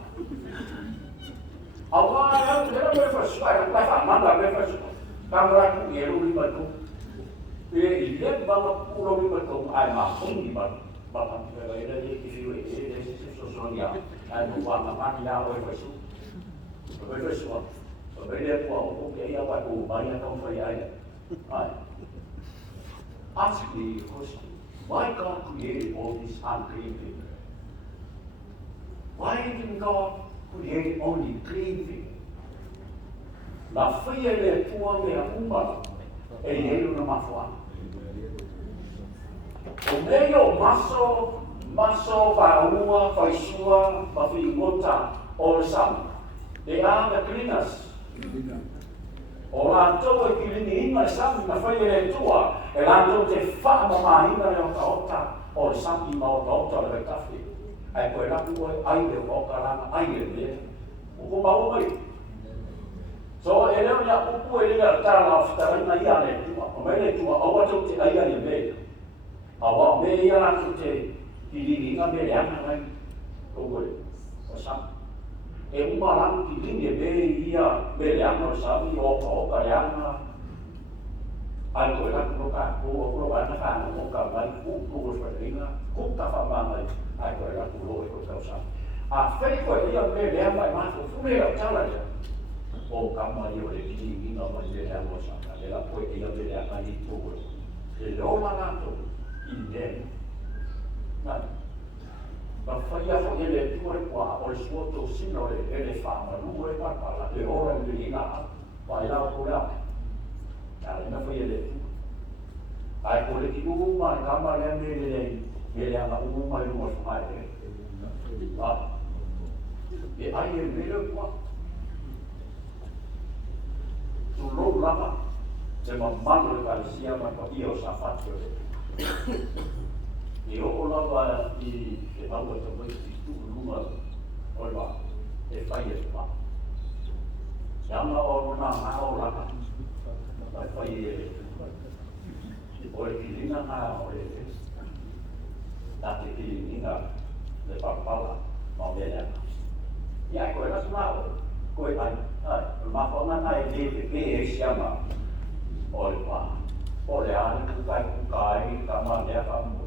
Allah yang kita berfasai, kita sama lah berfasai. Kamera ni elu lima tu, dia bawa pulau lima tu, ay masuk di mana, bapak kita ada di kiri, di sosialnya, ay buat apa dia berfasai, berfasai, buat dia apa tu, banyak orang fayai. Ask the question, why God created all these unclean people? Why didn't God create only clean things? La fia le tua mea uma e ele na mafua. O meio maso paua faisua mafingota all some. They are the cleaners. O lanto e kilini ina some na fia le tua e lanto te fa mama ina le ota all some ina ota le tafi. Ai koe rapu koe ai le okarana ai le uko mau mai. So ele ya upu ele ya tala fitara na ia le tua. O mele tua awa tau te ai le me. Awa me ia la te kiri nga me le ana nai. Koe o sam. E uma lang kiri me ia me le ana sami o ka le ana. Ai koe rapu no ka ko ana ka no ka mai ku fitara ku ta fa mai. Ai koe rapu lo e ko ka sam. A fei koe ia me le ana mai ko fu me la tala ya. O kama yo le kiri ina mai le ana sa. Le la koe ia me le ana ni to. Le lo la na to. Inde. Na. Ba fai a fo ele tu e qua o suo to sino le fa ma lu e pa la le ora le ina. Vai la ko la. Ya le na fo ele tu. Ai ko le ki u ma kama le me le ana u ma lu mo fa ai. Ah. E ai e me le qua. Tulung lama, cuma malu kalau siapa kau Sapati oleh. Iyo orang di sebab itu itu rumah orang fire pak. Yang orang orang fire oleh kilingan oleh tapi kilingan lepas pala mau dia. Ya kau nak semua kau makonan ay DPP siapa oleh pa oleh ani kukai kama dia kamu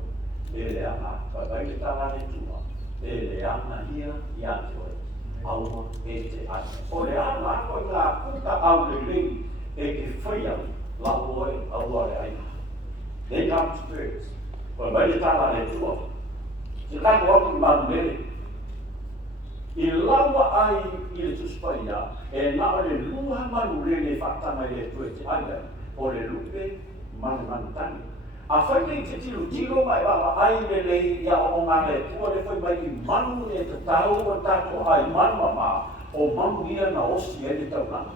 ele ana bagai tangan itu ele ana dia yang joy au ete ai oleh ana ko la kuka au le e fria la boy au oleh ai they come spirits bagai tangan itu sekarang orang mandiri ilawa ai ile tuspaya e na ole luha manu le fatanga le tueti anda ole lupe manantani a fai te tiro mai wa ai le ya o ngale tu le foi mai manu e te tau o tato ai manu mama o manu ia na osi e te tau na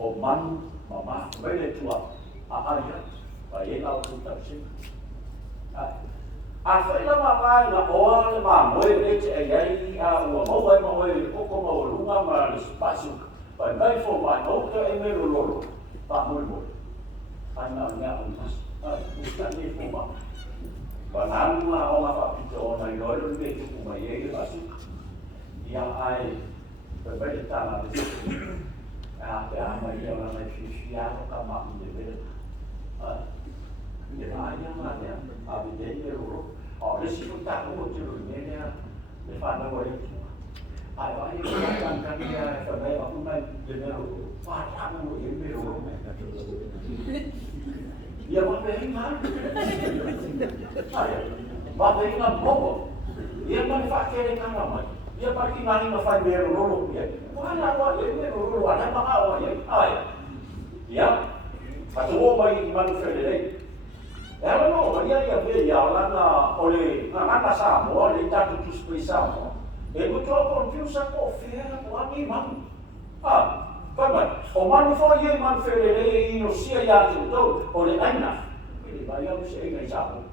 o manu mama mai le tua a aia vai e la o tau sin a fai la mai na o le ma mo e te ai a o mo o ko mo lunga ma le spazio vai mai fo mai o te e me lo pa mo mo ai na nga o mas ai usta ni fo ma banan ma o ma pa pito na i lo le ku mai e pasu ia ai Berbeda tanah di situ. Apa yang orang Malaysia orang kami berbeda. Dia ayam ada, abi dia urut. Orang situ tak urut ni dia. Dia faham boleh. Ayam kan dia sebagai aku nak dia urut. Faham boleh dia urut. Dia apa yang mana? Bapa ingat bobo. Dia manufaktur ikan ramai. Dia pergi nari nafai berurut dia. Mana awak dia berurut? Ada apa awak dia? Ya. Atau orang bagi manufaktur dia. Kalau dia beli lana oleh anak sama, dia tak tutus bersama. Betul confuse aku fair aku ni mang. Faham? O manufaktur dia Indonesia yang itu oleh anak. Ini bayar usia ini sama.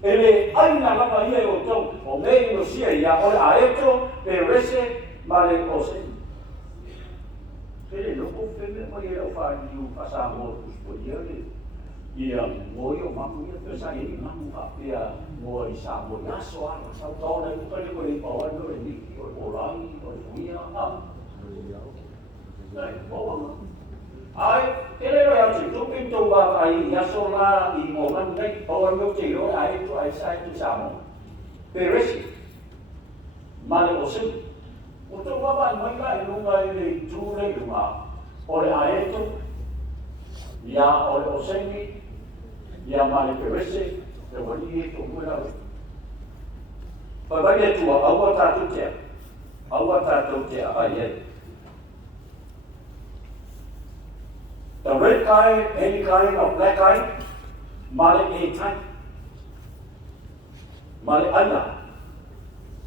Ele aina lama ia o tau o mei no sia ia o aeto perese male ose. Ele no ko feme mo ia o fa ni pasa mo po ia le. Ia mo yo mamu ia pesa ini mamu ka pia mo isa mo ya so a sa to na ko le ko le pa no le ni o lai o ia ai ele lo ya tu pintu ba ai ya sola I mo man dai power mo ti lo ai tu ai sai tu samo peresi male osim uto wa ba mai la lu ngai le tu le ma ore ai tu ya ore osemi ya male peresi de wali tu mo la ba ba ye tu awa ta tu te ai the red kind, any kind of black kind, male A type, male anya,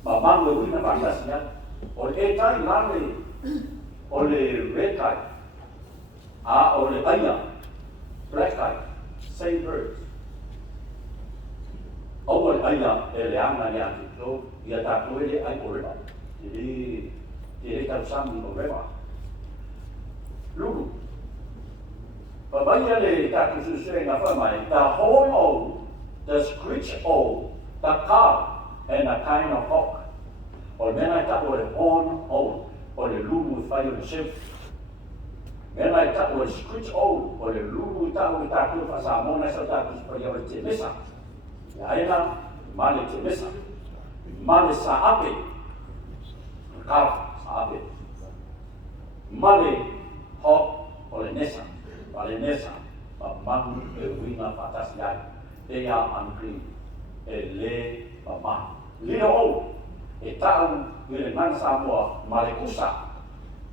mamang wewe na fantasia, or A type male, or red kind, or anya, black kind, same birds. Or anya, yang nanya itu, dia tak boleh dia oreba, jadi tak usah oreba. Lulu. Babanya le tak susun apa mai, the horn o, the screech o, the cow, and a kind of hawk. Or men I tak boleh horn o, or the lulu fire the ship. Men I tak boleh screech o, or the lulu tak boleh tak tu pasal mana saya tak supaya boleh cemesa. Ya ina mana cemesa, mana saape, cow saape, mana hawk oleh nesa. Balinesa, mamang wina patas yan, dia angkri, le mamang. Lino, tahu dengan semua malekusa,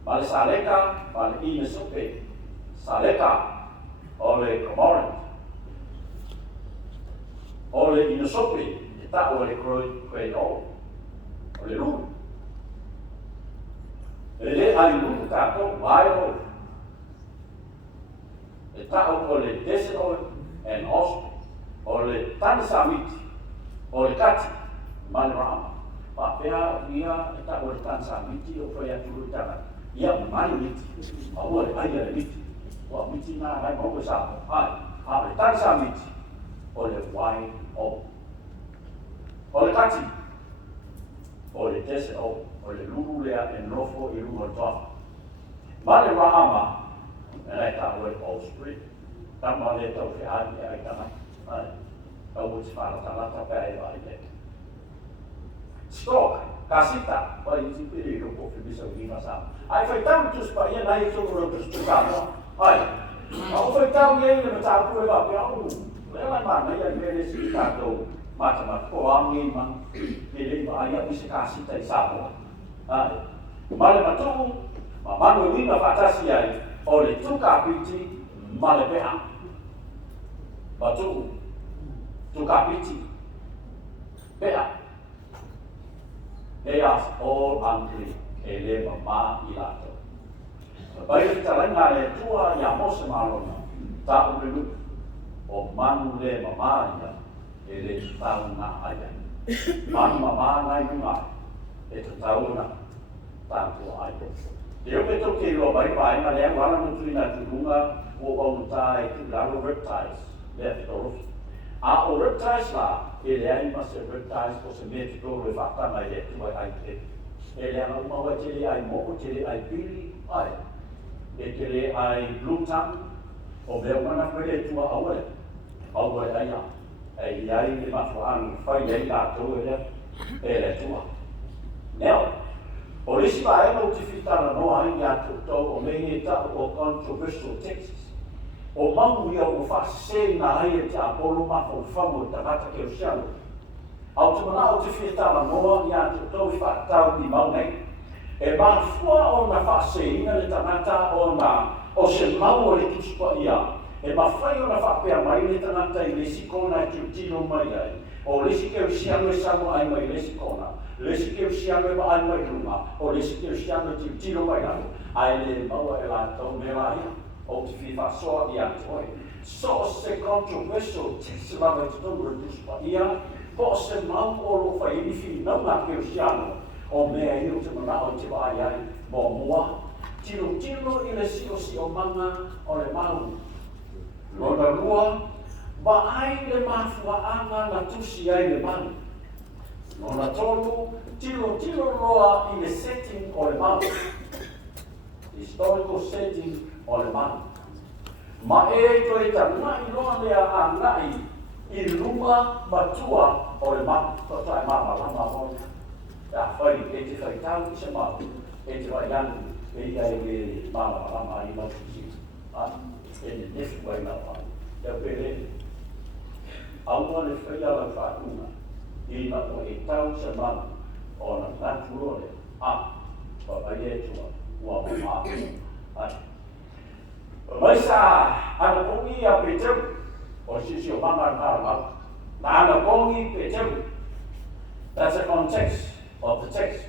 malesaleka, malinesupe, saleka, oleh kemarin, oleh inesupe, tahu oleh kroyo, oleh lu. Ele ayu tahu bayo. Tahu oleh desero and ospe, oleh tansamiti, oleh kati, malrama. Papea dia tak oleh tansamiti, opaya turut tangan. Ia malmiti, oleh ayah miti. Wah miti na hai mau besar. Oleh tansamiti, oleh wine o, oleh kati, oleh desero, oleh lululea and lofo irumor toa. Malrama. Ai tak boleh offspring, tak boleh tahu fi'al dia kan. Tahu sekarang salah sampai ayat. Stroke, kasita, bagi si pilih rumput bisa begini masa. Ai foi tahu tu supaya naik tu terus tukar. Aku foi tahu dia ini macam apa lepas dia. Lewat mana yang dia cerita tu macam-macam orang ni memang pilih ayat bisa kasih dari sama. Malam tu, malam ini fatasi ai. Oleh tukar biji malepeha, batu tukar biji, beha, they are all hungry. Ele mama ilato. Baik kita lengar tua yang mau semalon, tak boleh o manu le mama ya, ele tahu na aja. Manu mama na ingat, itu tahu na tahu aja. Dia betul kira baik-baik mana yang warna menteri nak tunga, orang mutai itu lalu reptiles, lihat terus. Reptiles lah, ele masih reptiles, kau sendiri tu refakta macam itu, baik. E le ana umaua te le ai moko, te le ai pili, ai. E te le ai blue tongue, o mea mana pere tua aure. Aure aia. E iai le mafuang, whai ei tātou e le tua. Neo, o lesi wa e mo te whitara noa i a tōtou o mei e tau o controversial texts. O mangu ia o whasese na ai e te apolo mafo whamu e tangata ke o siano. Au te mana o te whitara noa i a tōtou i whakatau i maunei. E mafua o na whasese ina le tangata o se mau o le tuspa ia. E mawhai o na whapea mai le tangata i lesi kona e tiro mai ai. O lesi ke o siano e samu ai mai lesi kona. Lesi ke o siano e ai mai runga. O lesi ke o siano e tiro mai ai. Ai le maua e la tau me la ia. O te whiwha soa i atoe. So se controversial tekse lava te tonu re tuspa ia. Po se mau o lo whai inifi naunga ke o siano. O mea i o te manao te wa ai ai. Mo mua. Tiro i le si o manga o le mau. Lona rua, ba ai le mafuaanga na tusi ai le manu. Lona tolu, tiro roa i le setting o le manu. Historical setting o le manu. Ma e to e tangai loa lea a ngai i lunga matua o le manu. Tota e mama lama hoi. Ya whai e te whai tau i se mau. E te wai anu e ia e le mama lama i matusi. In a different way na wai. Ia pere, aunga le whai ala whakunga, i na o e tau sa manu, o na naturole, pa e tua, ua o māku, ai. Mai sa, ana kongi a peteu, o sisi o manga na ana kongi peteu. That's the context of the text.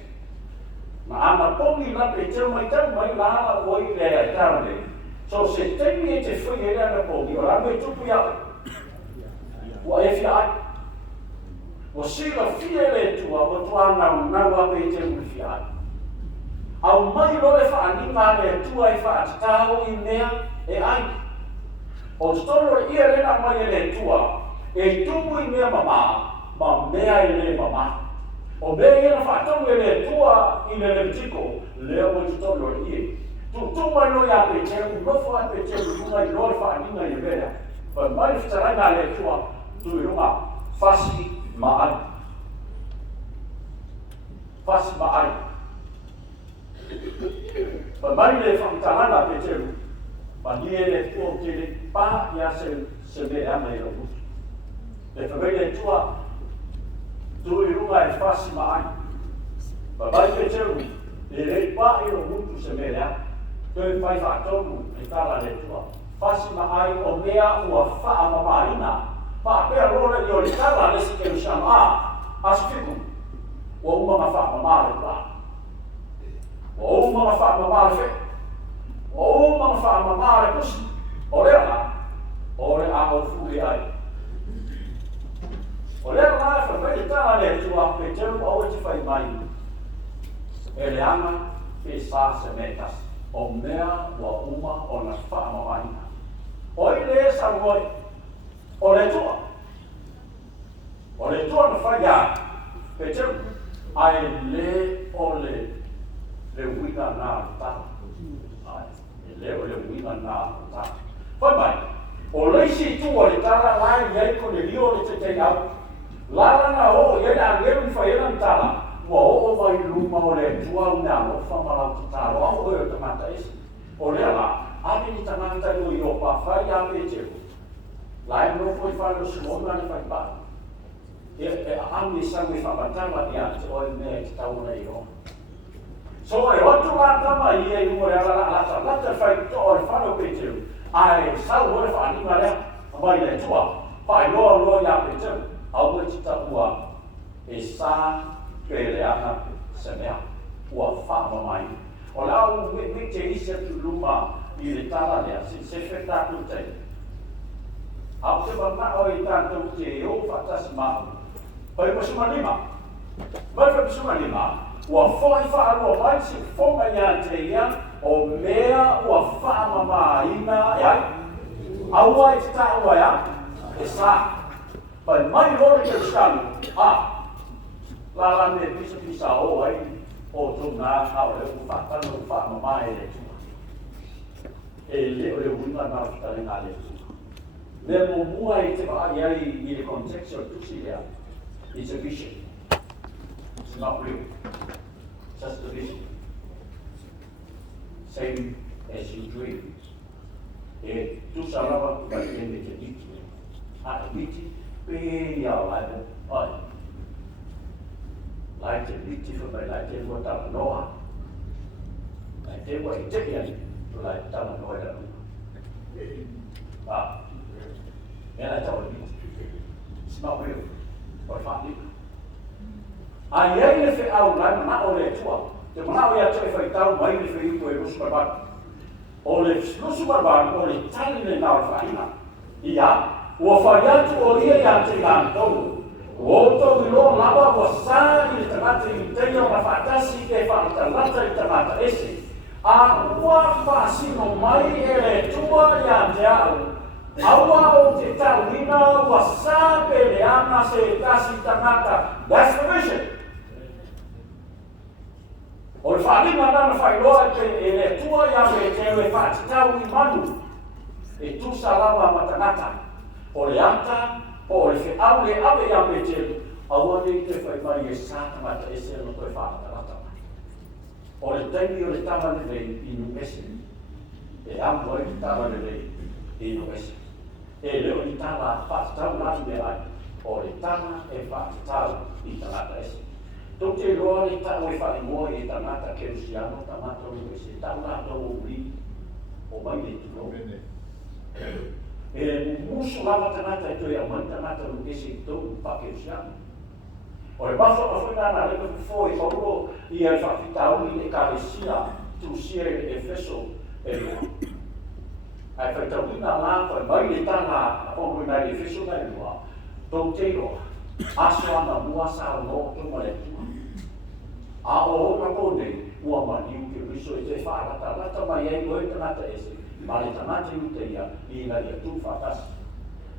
Na ana kongi na peteu mai tau mai la ala oi le tarane. So se temi e te whi e rana pōki, o rame tupu iau. Ua e whiai. O sila whie le tua, o tua nau ape e te ui whiai. Au mai role whaaninga le tua e whaatatau i mea e ai. O stolo ia rena mai e le tua, e tumu i mea ma mea e le mama. O mea i na whaatau e le tua i le Levitiko, leo mo stolo ia. Tu mai no ya pe che, no fo pe che, tu mai no fa ni na yevera. Pa mai fitara na le tua, tu iruma fasi mai. Fasi mai. Pa mai le fitara na pe che. Pa ni le tua te le pa ya se me ama io. Le fa le tua, tu iruma e fasi mai. Pa mai pe che, le pa io mutu se me ya. Toi whai whaatonu e tala le tua. Whasi ai o mea ua wha mamaina. Whaapea rora i o le tala lesi ke usama asfiku. Ua umanga wha mamare kua. Ua umanga wha mamare whe. Ua umanga wha mamare kusi. O lea la, o le a o fuhi ai. O lea la e whai tala le tua pe teu au e te whai mai. E le anga pe sa se metas. O mea ua uma o na whaamawaina. O i le sa ngoi, o le tua. O le tua na whaia, pe teu, ai le o le wina nā tata. Ai, le o le wina nā tata. Whai mai, o leisi tua le tala lai iei ko le rio le te te au. Lara na o, iei a ngeru i whaia na tala. Ua o vai luma o le tua una o whamalau te tāro au o te mata esi. O lea la, ame ni tangata i o pa whai a me te hu. La e mro foi whai o simona ni whai pā. E ame sangue whamatanga i ate o e mea te tauna i o. So e otu la tama i e ua rea la lata lata whai to o le whai o pe te hu. Ai sau o le whai ni marea, mai le tua. Whai loa i a pe te hu. Au e te taua e sa pele ana se mea, ua whaama mai. O lau me te isa tu luma i le tala lea, se whetatu tei. Au te wana o i tātou te o whatasi maa. Pai pasuma lima. Mai wha pasuma lima, ua whai whaanoa mai se whonga ia te ia, o mea ua whaama maa ina, iai. Aua e te tāua ia, e sā. Pai mai rore te stanu, Lala me pisa o ai, o tō ngā hao le u whātano u whāmama e le tua. E leo le uinga ngā whitare ngā le tua. Le mo mua i te wha ai I le context o tusi lea. It's a vision. It's not real. Just a vision. Same as you dream. E tu sarava ka te me te iti. A te iti, pe iau lai mo. Oi. Lai te iti whamai, lai te mua tala noa. Lai te mua I te iani, tu lai tala noa I rau. Mea lai tawa iti. It's not real. Oi whaati. A iei le whi au lai mana o le tua. Te mana o ia toi whai tau mai le whi uko e rusu marmanu. O le rusu marmanu o le tali le nao whaina. Ia, ua whai atu o ia ia te ngāna tonu. O tau I loa lawa ua sā I le tangata I teia o na whaatasi ke whaatalata I tangata ese. A ua whaasino mai e le tua ia te au. Aua o te tauina ua sā pele ana se kasi tangata. That's the vision. O le whaalima nana whailoa e le tua ia me te ue whaatitau I manu. E tu salawa matangata. O le anta, o le whiau le awe ia me te aua nei te whaimai e sā tangata e se no toi whaatarata. O le taimi o le tamane rei I nungese. E amu ai ki tamane rei I nungese. E leo I tala whaatitau nātu me ai. O le tama e whaatitau I tangata ese. Tō te roa le tau e whai moa I tangata kerusiano, tangata o nungese. Tau nātou o uri o mai le tuno. E musu lava tangata e toi a mai tangata o nungese I tōu pakerusiano. O le maso a whai nana le kufu fōi paulo I e whawhitau I le kālesia tu sia e Efeso e lua. Ai whai tau ina lā whai mai le tanga a whangui nai le Efeso nai lua. Tō te roa, aso ana mua sa no tō mai tua. A o na kone, ua maniu ke riso e te whaarata, rata mai ei koe tangata ese, ma le tangata I te ia, I na ia tū whakasi.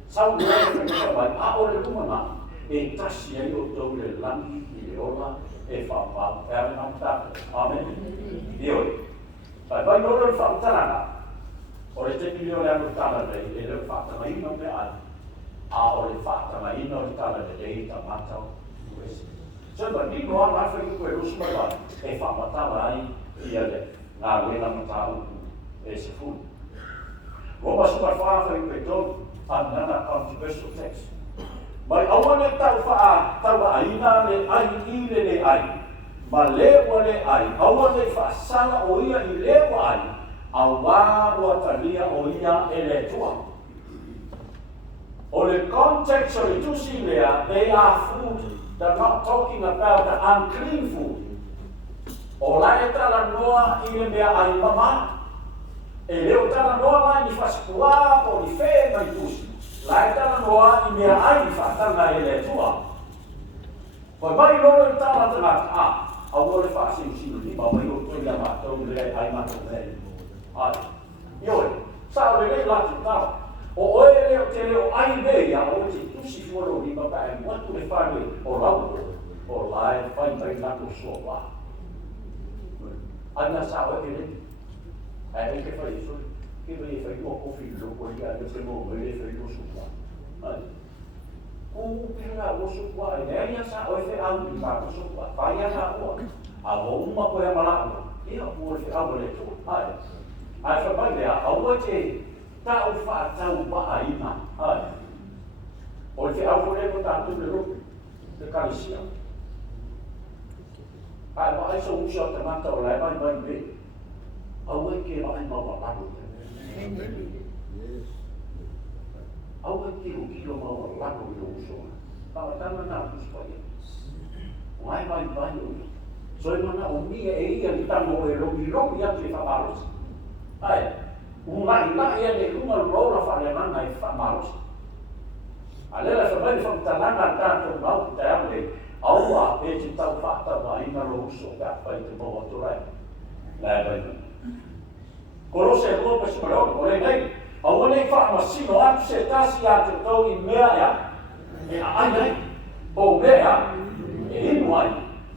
Sau ni ai whanaka mai, a o le lumana, e tasi ai o tau le langi I le ola, e whawhau, e ame namtaka. Amen. Ioi. Pai pai nore le whautaranga, o le te pili o le anu tala rei, e le whaatamaina me ai. A o le whaatamaina o le tala rei, ta matau, uese. So ma ni no ana fa I koe rusu mai wai, e whamatala ai I ale, ngā wena matau e se fulu. Roma super whaafai koe tonu, anana controversial text. Mai awane tau aina le ai I le ai, ma lewa le ai, awane whaasala o ia I lewa ai, a wāua talia o ia e le tua. O le context o le tusi lea, they are food. They're not talking about the unclean food. O lai e tala noa I le mea ai mama. E leo tala noa lai ni whasikua po ni whē mai tusi. Lai tala noa I mea ai ni whaatanga e le tua. Poi mai loro I tala tangata, a wole whaasinu sinu ni ma mai o tui a mātou le ai mātou mei. Ai, ioi, sao le le latu tau. O oe leo te leo ai mei a o te tusi fuoro ni ma pai watu le whare o rau o lai whai mai nako sua wā. Aina sa oe le, ai ke whai iso, ke whai whai ua kofi loko I a te mo me le whai o sua. Ai, ku pira o sua, e nea sa oe whai au ni mako sua, whai ana ua, a o uma koe amalako, ia ua whai au le tō, ai. Ai whai mai lea, a ua te tau whaatau waa ina, ai. O le au kore ko tātou le roki, te kalesia. Ai wa aiso usa te mata o lai mai mai me, au e ke ai mawa lako. Au e ke o kilo mawa lako I o uso. Kawa tana nā kuspai. O ai mai mai o ia. So I mana o mia e ia ni tamo e roki atu e whaparosi. Ai. Una ia ne uma rola whalemana I whamarosi. A lela whamai whamtalanga tātou mau ki te aule, aua e te tau whaatau a ina ro uso ka whai te mau aturai. Lai bai mai. Korose e lua pasi marau, o le nei, aua nei whaamasino atu se tasi atu tau I mea ea, e ai nei, o mea, e inu ai,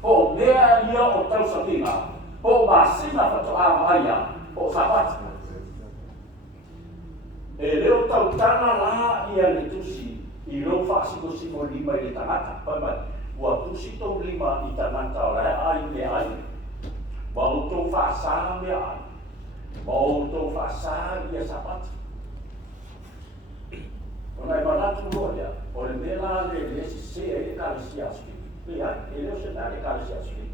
po mea ia o tau sabina, po masina whatoa aia, po Sapati. E leo tau tana la ia le tusi, i lo whaasiko lima i le tangata, pai ua tusi tau lima i tangata o lai ai me ai, wa o tau whaasa me ai, wa o tau whaasa ia Sapati. Ona e manatu loia, o le mela le si se e kalesia aski, e leo se nare kalesia aski.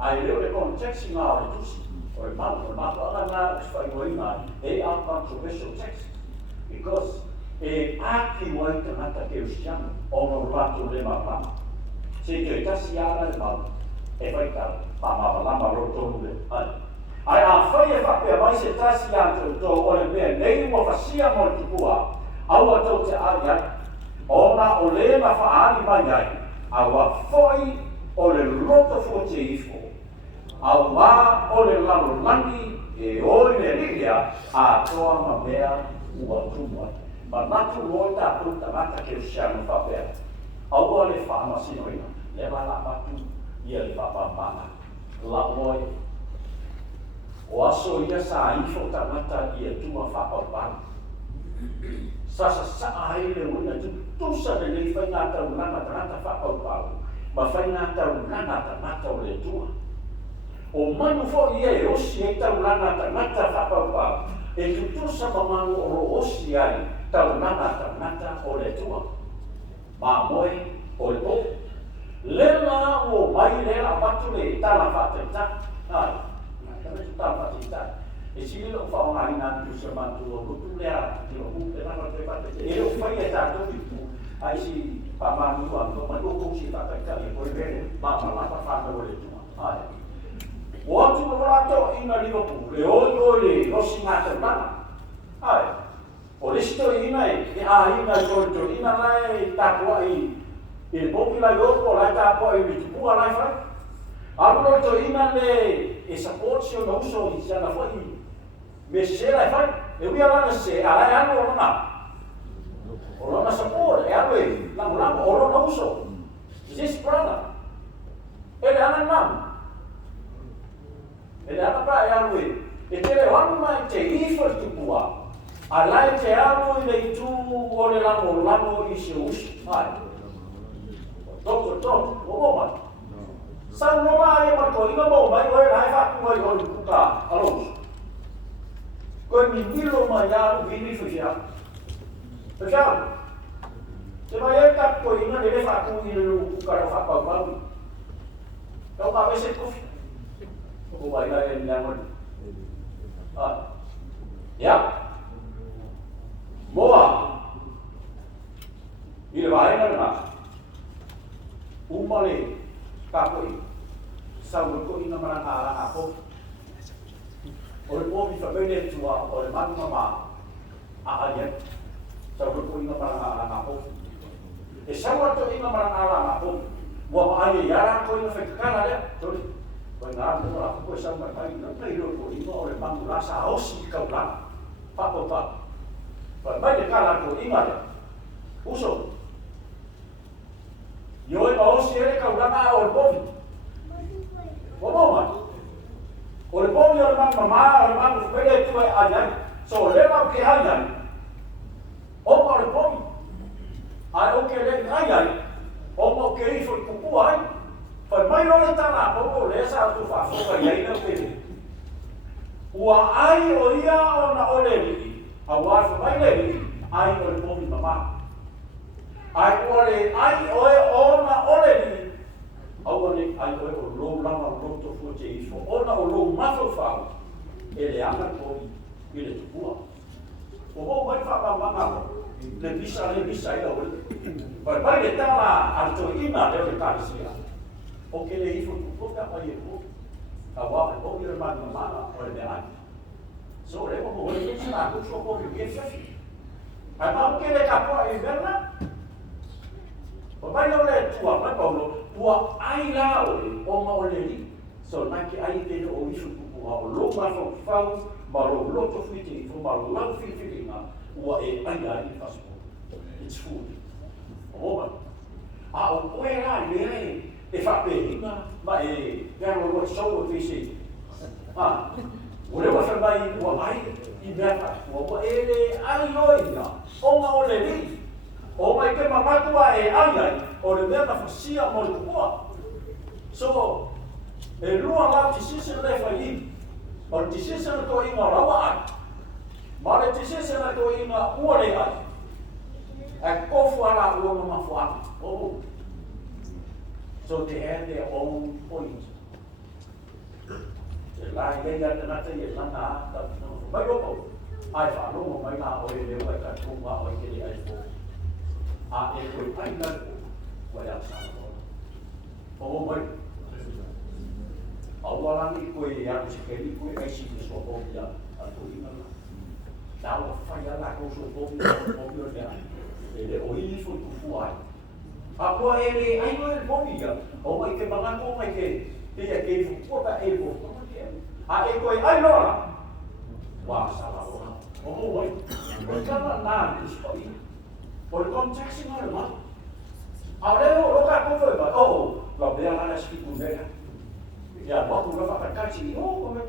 Ai leo le konteksi ngā o le tusi, o le manu, anga ngā whaigoina, e a controversial text, because e aki wai tangata ke usiana, o no rato le mapama. Se ke tasi ana le mau, e whaitau, pamawalama rotonu le, ai a whai e whapea mai se tasi ana tō o le mea, nei ua whasia mo le tupua, aua tau te ai, ona o le na whaari mai ai, aua foi o le roto fo te ifo, aua o le lalo lani e oi le riria a toa ma mea ua tumua. Ma natu loi tātou tangata ke usiano whapea, aua le whaamasinoina, le lala matu ia le whapamana, la loi, o aso ia sa ifo tangata ia tua whapapana. Sasa saa ai le wina tusa le nei whainga tau nana tangata whapapau, ma whainga tau nana tangata o le tua. O manu fo ia e osi e tau nana tangata whapapau, e tutusa mamanu o osi ai tau nana tangata o le tua. Ma moe o le po. Lela o mai lela watu le tala whateita. Ai, kame tu tala whateita. E sili lo whaonga ina tu se mantu o rutu lea, ki o hupe nana te whateita. E o whai e tātou vipu, ai si pamanu anto, manu o kousi whateita, e koi vere, mama lapa whana o le tua. Ai. O atu o rato ina Liverpool, e oi le rosi ngata mana. Ai, o listo ina e a ina to ina lai tapua i le popi lai opo lai tapua i vitupua lai fai. Alu to ina le e support si o na uso i siana fai. Me se lai fai, e uia lana se a lai anu o lona. O lona support, e alu e lamu o lona uso. This brother. Ele ana namu. Ele ana pra e alu e te le wanu mai te ifa tupua. A lai te alu i le tu o le lango i se usi. Ai. Doktor, o moma. Sau moma e mato inga moma i oe lai whaku mai o le kuka alos. Koe mi nilo mai alu vini fusia. Fusia. Te mai e kapo inga le whaku i le kuka ra whakau mau. Tau ma vese kufi. O mai lai e niamoni. Ai. Ya. Moa. I le vaenga le masa. Umale kapoi. Sau ko ina maranga aranga po. O le pomi whapene tua o le manu mama a aia. Sau ko ina maranga aranga po. E sau ato ina maranga aranga po. Ua aia iara ko ina whekakana lea. Tori. Koe ngā mua rako koe sau markai. Nai roko ina o le manu rasa aosi i kauranga. Papo papo. Mai le kala ko inga le. Uso. Yo e maosi ere kauranga o le pomi. O moma. O le pomi o le mama, o le mama kwele tu e añai. So le mau ke añai. O ma o le pomi. Ai o ke le añai. O ma o ke ifo i kupu ai. Pai mai lo le tana popo le sa tu fa foka iai na kwele. Ua ai o ia o na o le li. A wafu mai le ai o le pomi mama. Ai ole ai oe ona ole ni. Au ole ai oe o lo lama roto fu te ifo. Ona o lo mato fau. Ele anga pomi ile tupua. O ho mai fa mama. Le bisa ia ole. Pai le tala alto ina le tasia. O ke le ifo tupua ka pai e po. A wa o ile mama o le ai. So le mo le ke sa ku so ko ke fifi. Ai ma ke le kapo e verna. O mai o le tua mai paulo, ua ai la o ma o le li. So naki ai te o isu kupu o lo ma fo fau, ma lo loto fiti, ma lo lau fiti nga, ua e ai ai faspo. It's food. O ma. A o koe la le ai, e whapehinga, ma e garo roa sou e whese. O rewa whamai ua ai i mea ua e ai oina, o ngā o le ri. O mai ke mamatua e ai ai, o le mea na whasia mo le kua. So, e lua ngā tisisi le whai o le tisisi na to inga rawa ai. Ma le tisisi na to inga ua le ai. E kofu ala ua ma mafuaki. So they had their own points. Te lai nei ata nata i e langa ata mai roko. Ai whanongo mai ngā oe leo ai ka tunga o i kere ai fo. A e koe aina wai a sana. O mai. Awalangi koe e aku sikeri koe ai si te sopokia a tuina. Nau whai ala ko sopokia o lea. E le oili fo tufu ai. A koa e le aino e pokia. O mai ke mangako mai ke ia ke fukuota e fo. A e koe ai lora. Wa sala ora. O mai. O kama nā kuspoi. O le kontaksi ngā le mai. A leo roka kufo e mai. O, la bea lana skipu mea. Ia wapu na whakakati i o kome.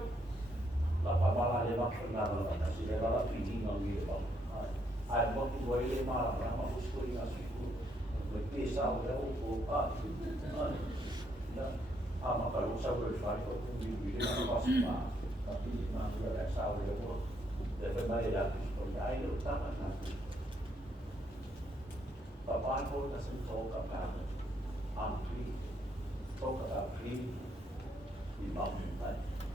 La pamala le makana na whakasi le wala piti ngā ngi e pau. Ai wapu wai le mara prama uskori ngā skipu. Koe pesa o leo o pāti. A makaru sa ue whai o kumi ui le ngā pasi mā. Ka piti ngā ua le sa o leo o. Te whemai e atu skori. Ai leo tama ngā skipu. The Bible doesn't talk about unclean. Talk about clean.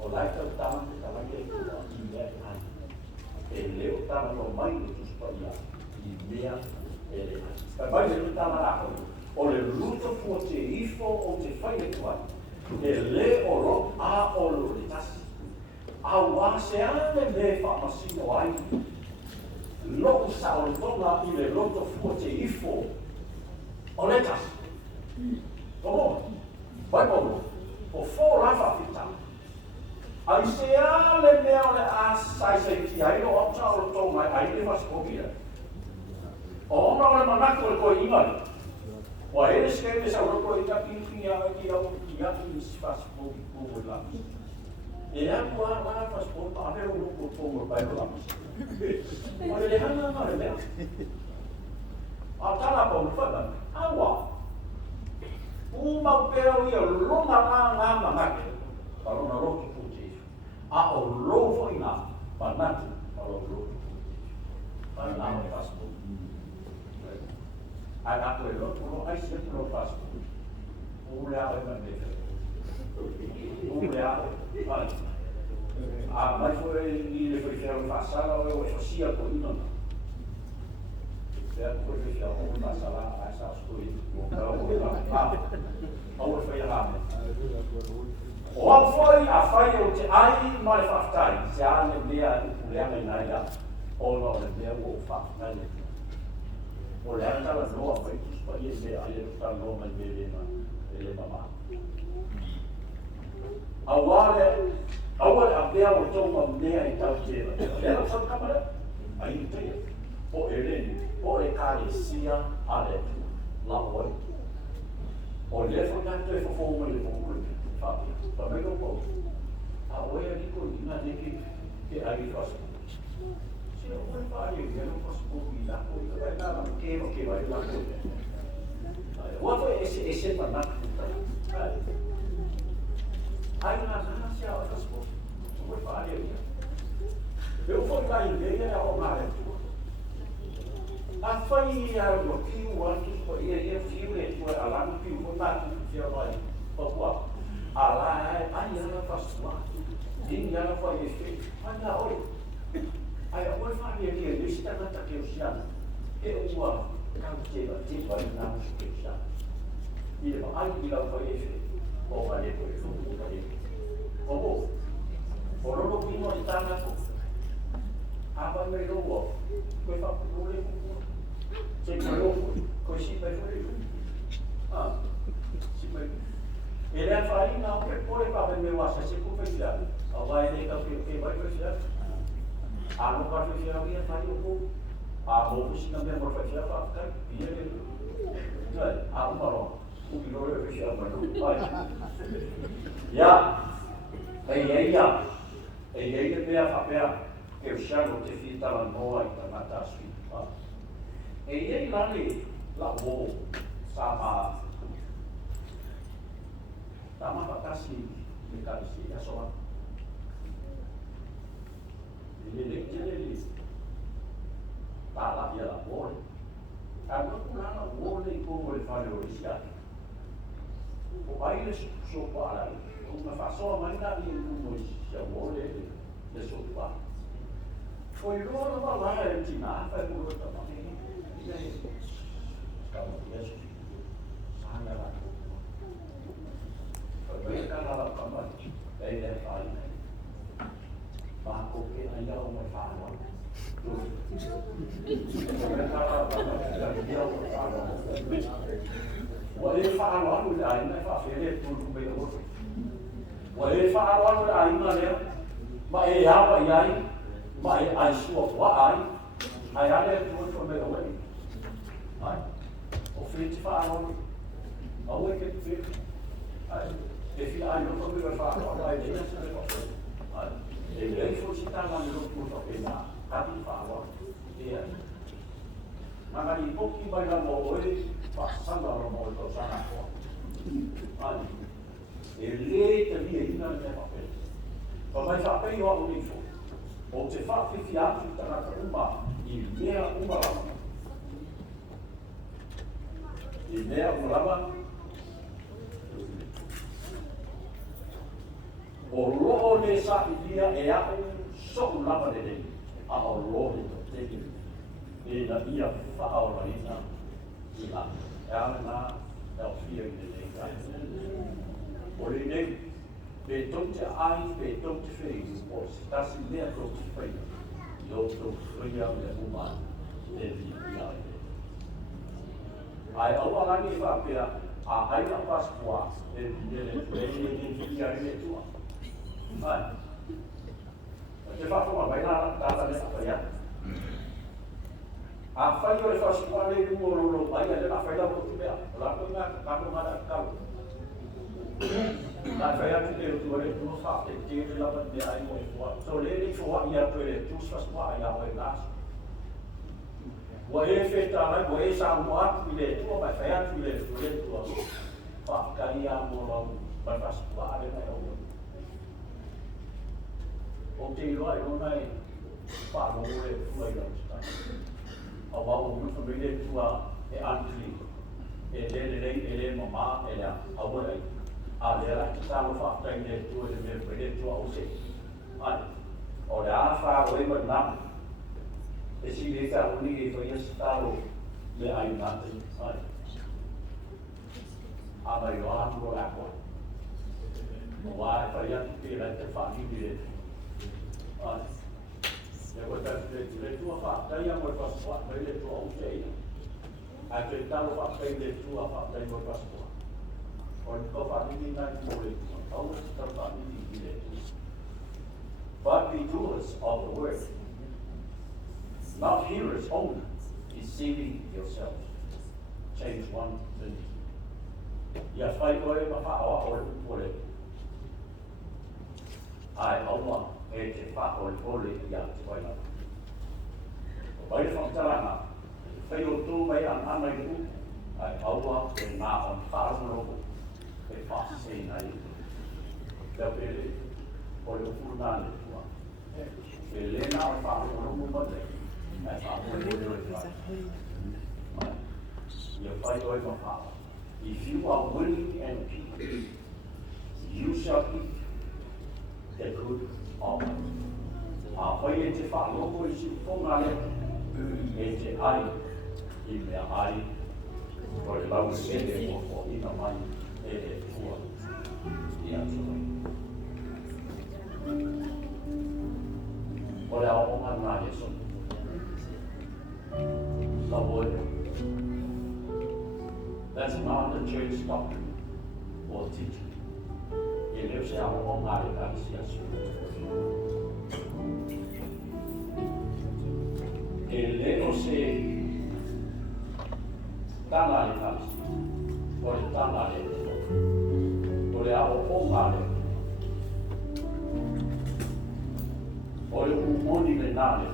O lai tau tama te tamangia i kua i mea i hai. E leo tama no mai o tuspaia i mea e le hai. Ka mai leo tama rako. O le ruta fua te ifo o te whaine tuai. E le o ro a o lo le tasi. A wā se ane me whamasino ai. Loku sa o le tonga i le ruta fua te ifo o le tasi. Tomo, vai pono. O fō rafa whita. Ai se ale mea o le asai se ki ai no opta o tonga ai le waskokia. O ona o le manako o le koe ingari. O a ere skete sa o koe ita pinpini a ki au ki ati ni si waskoki kūmo lamis. E aku a la waskoki a heo loko tonga pai o lamis. O le hanga ngare mea. A tala pa uwhana. Awa. Uma peo ia lona ngā manake, pa lona roto puti. A o lofo i ngā manake, pa lona roto puti. Pa ngā me paspo. Ai ato e roto, ai si atu no paspo. Ule ao e maneke. Ule ao, ai. A mai fo e ni le fo i whasala o e sosia ko inona. Pea koe whiwhia o ngā sala a sa skui. O kau o ngā pāpā. O e whai rāme. O au whai a whai o te ai ma le whaftai. Se ane mea i puleanga i nai a. O no le mea o whaftai. O le antala noa whai kuspa i e mea ai e ruta noa mai me le ma. E le mama. Awale a mea o tonga mea i tau tēra. Lea whai kamara? Ai i teia. O e reni. O e kāre sia ale la oi. O le fo tanto e fo mo le fo fati. Pa me ko po. A oi a liko ina neki ke ai fas. Si o mai pare e no fas po mi la ko i ka na ke vai la ko. O fo ese pa na. Ai na na sia o fas po. O mai pare e. Eu fo ka i le o mare. A whai a ua kiu atu ko ia fiu e tua a langa kiu ko tātu ki a vai papua. A la ai ana pasua. Dini ana whai e whi. Ai a oi. Ai a oi whai e lia nisi tangata ke o siana. E ua kau tewa tewa i nā musu ke o siana. I le ai i lau whai e whi. O vai e koe whuku kai e. O mo. O rono pino i tāna ko. A vai mei roa. Koe whapu role kuku. Se koe ofu, koe si mai fwere. Si mai. E rea whai ngā ope pore kawe me wasa se kupe whia. A wai ne ka ke vai koe whia. A no ka whia whia tai opo. A mofu si ka mea morfa whia whakakai. Ia ke. A umaro. Ya, ia, te pea whapea, ke usiano te whitara noa I tangata sui. Ei lani, la o, sama patasi, me kasi, ya soa. Ele, tala ia la o. Ano kuna o le ko le fale o sia. O ai le so para, uma façon mai na ni mo sia o le so para. Foi logo lá lá eu tinha, foi por outra maneira. E aí, calma, isso. Sanga lá. Foi bem canal para mais. Aí é fale. Mas o que ainda não é fala. Wale fa'aloa o le aina e whawhere tulu mea oto. Wale fa'aloa o le aina lea, ma e hawa I ai, ma e ai sua wa ai, ai ale tulu mea oe. Ai, o whiti wha'aloa, au e ke te whiti. Ai, e whi ai no mea wha'aloa ai lea se me whawhere. Ai, e lei fusi tanga ni rotu o ke nā, kati wha'aloa. E ai. Nangani poki mai la mo oe, pasanga lo mo to sana ko. Ai. E le te via ina te papel. Pa mai fa pe o ni fo. O te fa fi atu tana ka uma I mea uma lama. I mea uma lama. O roho le sa I dia e a so lama de dei. A o roho te te. E na ia whaora ina I la. E ana nā, e o whia I te nei kai. O le nei, pe tau te ai, pe tau te whei, o se tasi mea tau te whei, I o tau whea me uma e vi I ai. Ai au alangi e whapea, a aina Pascua, e vi ai me tua. Ai. Te whakoma mai nā, tāta me whapea. A whai o e whasukua le rungo rolo mai a le na whai lau tu mea. O la koe ngā kako ngā kau. Nā whai atu te o tu ore tu wha te tere lama te ai mo e fua. So le le fua I atu e le tu whasukua ai a oe nāsu. Wa e wheta mai, wa e sa mo atu I le tua mai whai atu I le tu le tua. Whakari a mo lau mai whasukua ale mai au. O te iroa I rona e whālo e fua I lau tutai. A wawa mutu mele tua e antri, e le mama e le awarai. A le la ki talo whaatai le tua e le mele tua o se. Ai, o le a whaaro e mai nā. E si le ka uni e whaia si talo le ai nāti. Ai. A mai o atu o lakwa. O wā e whaia ki te te whaaki le. Ai. Le tua whaatai a moi pasua, mai le tua o te ina. A te talo whaatai le tua whaatai moi pasua. O ni ko whaanini nai mo le tua, au e ta whaanini I le tua. But be doers of the word, not hearers only, deceiving yourselves. James 1:20. Ia whai koe ma whaawa o le upole. Ai aua. E te whaole ia te waina. O mai whakataranga, whai o tō mai anana I u, ai aua e nā on whaarunoko, e whaasei nai. Teo pere, o le upuruna le tua. E le nā on whaarunoko mate, ai whaarunoko le whai. Ia whai oi whakawa. If you are willing and obedient, you shall eat the good of it. A whai e te whanoko I si whonga le, e te ai, I mea ai, o le lau e le o ina mai, e le tua, I atu. O le ao onga ngā e son. La voe. That's not the church doctrine or teaching. E leo se ao onga e kasi asu. E leo se tala e kasi. O o le tanga le, o le ao onga le, o le umoni le nale.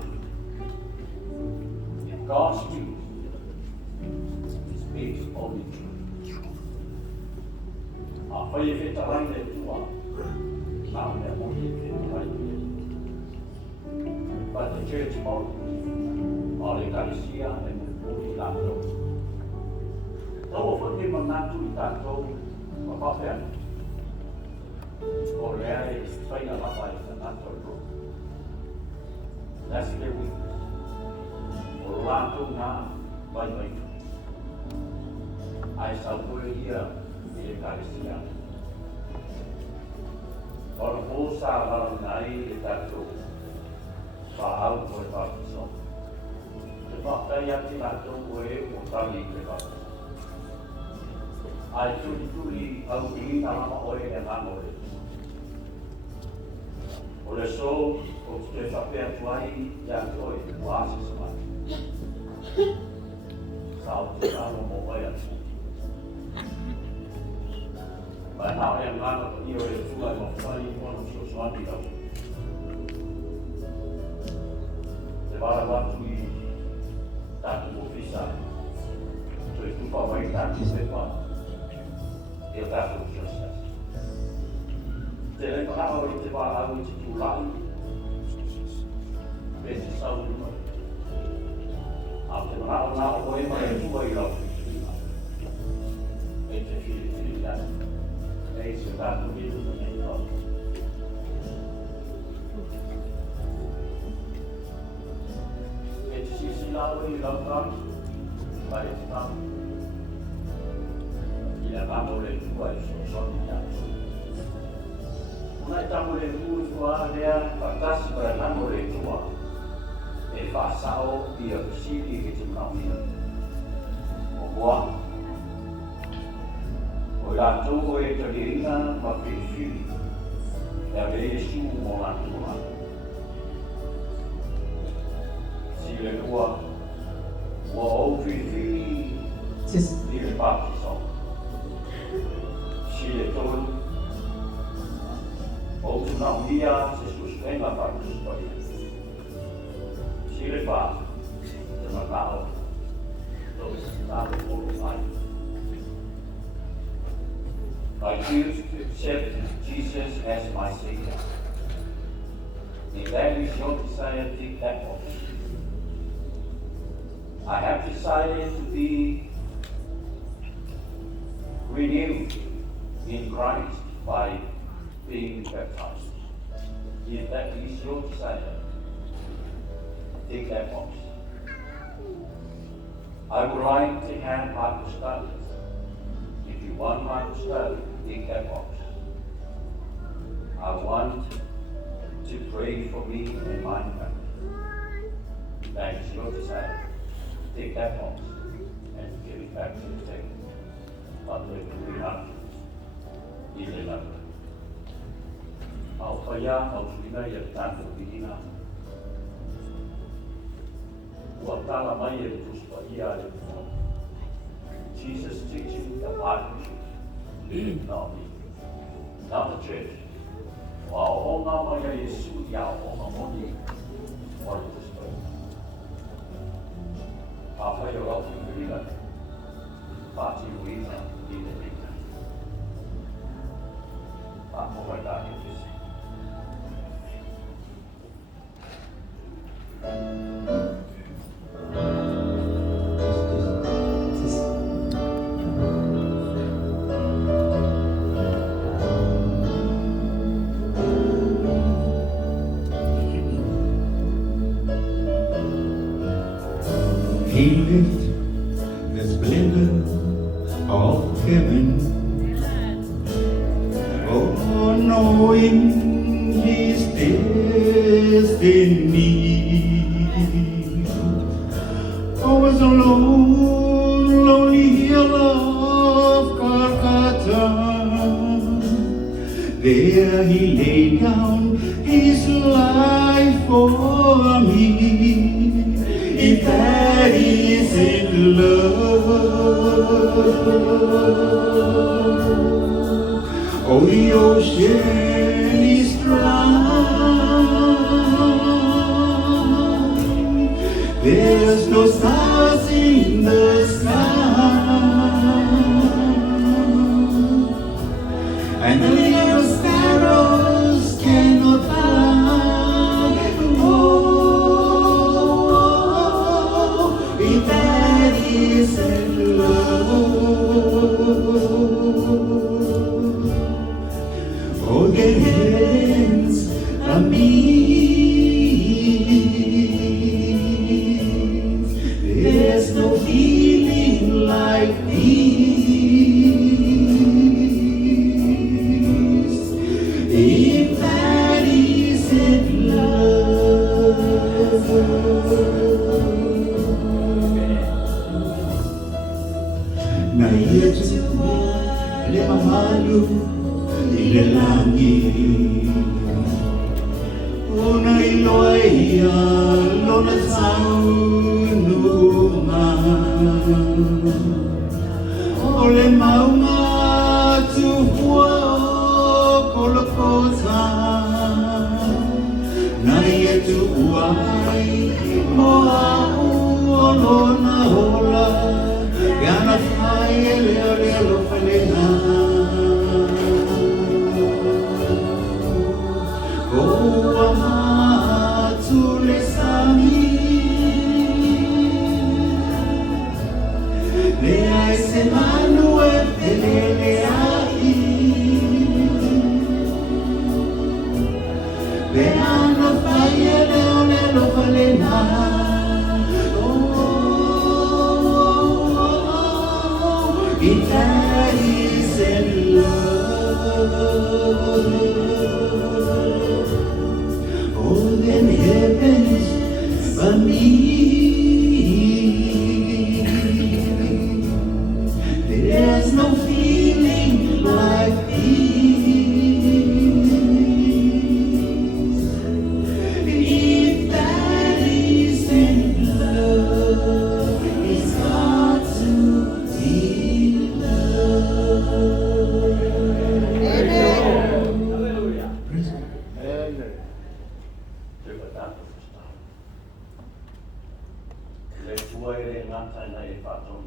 God speaks only truth. A whai e whetarai le tua, nā mea moni e whetarai le. But the church model, o le kalesia e muni tātou. Tau o whake manatu I tātou, ma whawhea. O rea e whaina lapa e whanātou. That's their weakness. O lātou ngā mai. Ai sa pue ia I e kalesia. O le pōsa lau nai e tātou. Whaau o e whāpiso. Te whaktai ati tātou o e o tali te whāpiso. Ai turi au I tāma o e ngāno e. O le so, o te whapea tuai ia toi o āsi samai. Sao te tāma mo oe atu. Mai nao e ngāna ko io e tua e mawhai ono so soani au. Te wara watu I tātu ofisa. So e tupa mai tātu sepa. E o tātu ofisa. Te rei panao I te wara au I te tūlai. Me te sau I mai. A te manao nā o e mai e tua I lau. E te whiri tātu. E se tātu I tua I lau. E te sisi lau I lau tātu. Mai e te tātu. I a nāmo le tua I so soni tātu. Una e tamo le tua tua rea, patasi para nāmo le tua. E whasao I a kusiri I te mnaumia. O mua. O lātou e te reinga ma whiwhiwi. E a le Jesu mo lātou ma. Si le tua, ua o whiwhiwi I le pākiso. Si le tolu, o tunaumia se suspenga pākiso. Si le pā, te matao, to se tāle o mai. I choose to accept Jesus as my Savior. If that is your desire, take that box. I have decided to be renewed in Christ by being baptized. If that is your desire, take that box. I would like to have Bible studies. If you want Bible study, take that box. I want to pray for me and my family. That is your desire. Take that box and give it back to the table. But we do not either number. Au whaia, au whina I a tātou whina. Ua tala mai e tuspa ia e tua. Jesus teaching the Bible truth, not me, not the church. Wa o ngā mai a Yesu ia o ngā moni o le tuspa. A whai o rau ki whina, pāti whina I le whina. A mohai tāke tisi. Hated the splendor of heaven. Oh, knowing his destiny. I was alone, lonely hill of Calcutta. There he laid down his life for me. If If that isn't love, oh, the ocean is dry. There's no stars in the sky, and the little sparrows cannot fly. Oh, if that isn't love, oh, the heavens are mean. There's no feeling like this. If that isn't love, na yetu le mamalu ile langit, una iloia lona saunuma, ole maunga tufua kolokosa, na yetu uai moa uolona hola, gana fai ele lo falena. Oh, amatu le sami, le ai se manu e le ai, verano fai ele ole lo falena. If that isn't love, oh, then heavens are mean. There's no feeling like this. If that isn't love, it's got to be love. Hallelujah. Praise God. Terima kasih. Le tua e ngata na e whaton.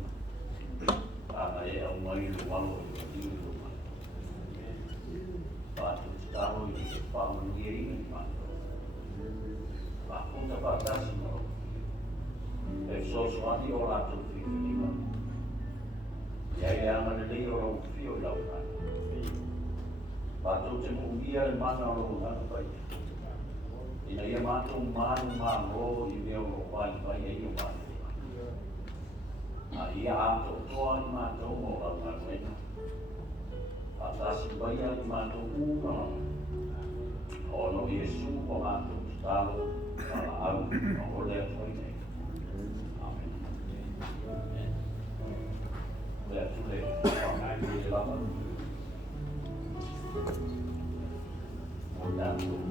Ana e au mai le walo i o tiru mai. Whatu taro i e whaman i ringi mai. Whakonta whatasi maro. E soso ati o lato whiwhiwa. Ia e ama le leo rau whio i lau kai. Whatu te mungia e mana o rau ngana pai. Ina ia mātou mānu māro i mea o whai whai e io mātou. A ia ato toa i mātou mō rau ngā wena. A tasi waia i mātou ūma. Ono Iesu o mātou stalo, ala au, o lea whai nei. Amen. Lea tule, whangai i lama. O tātou.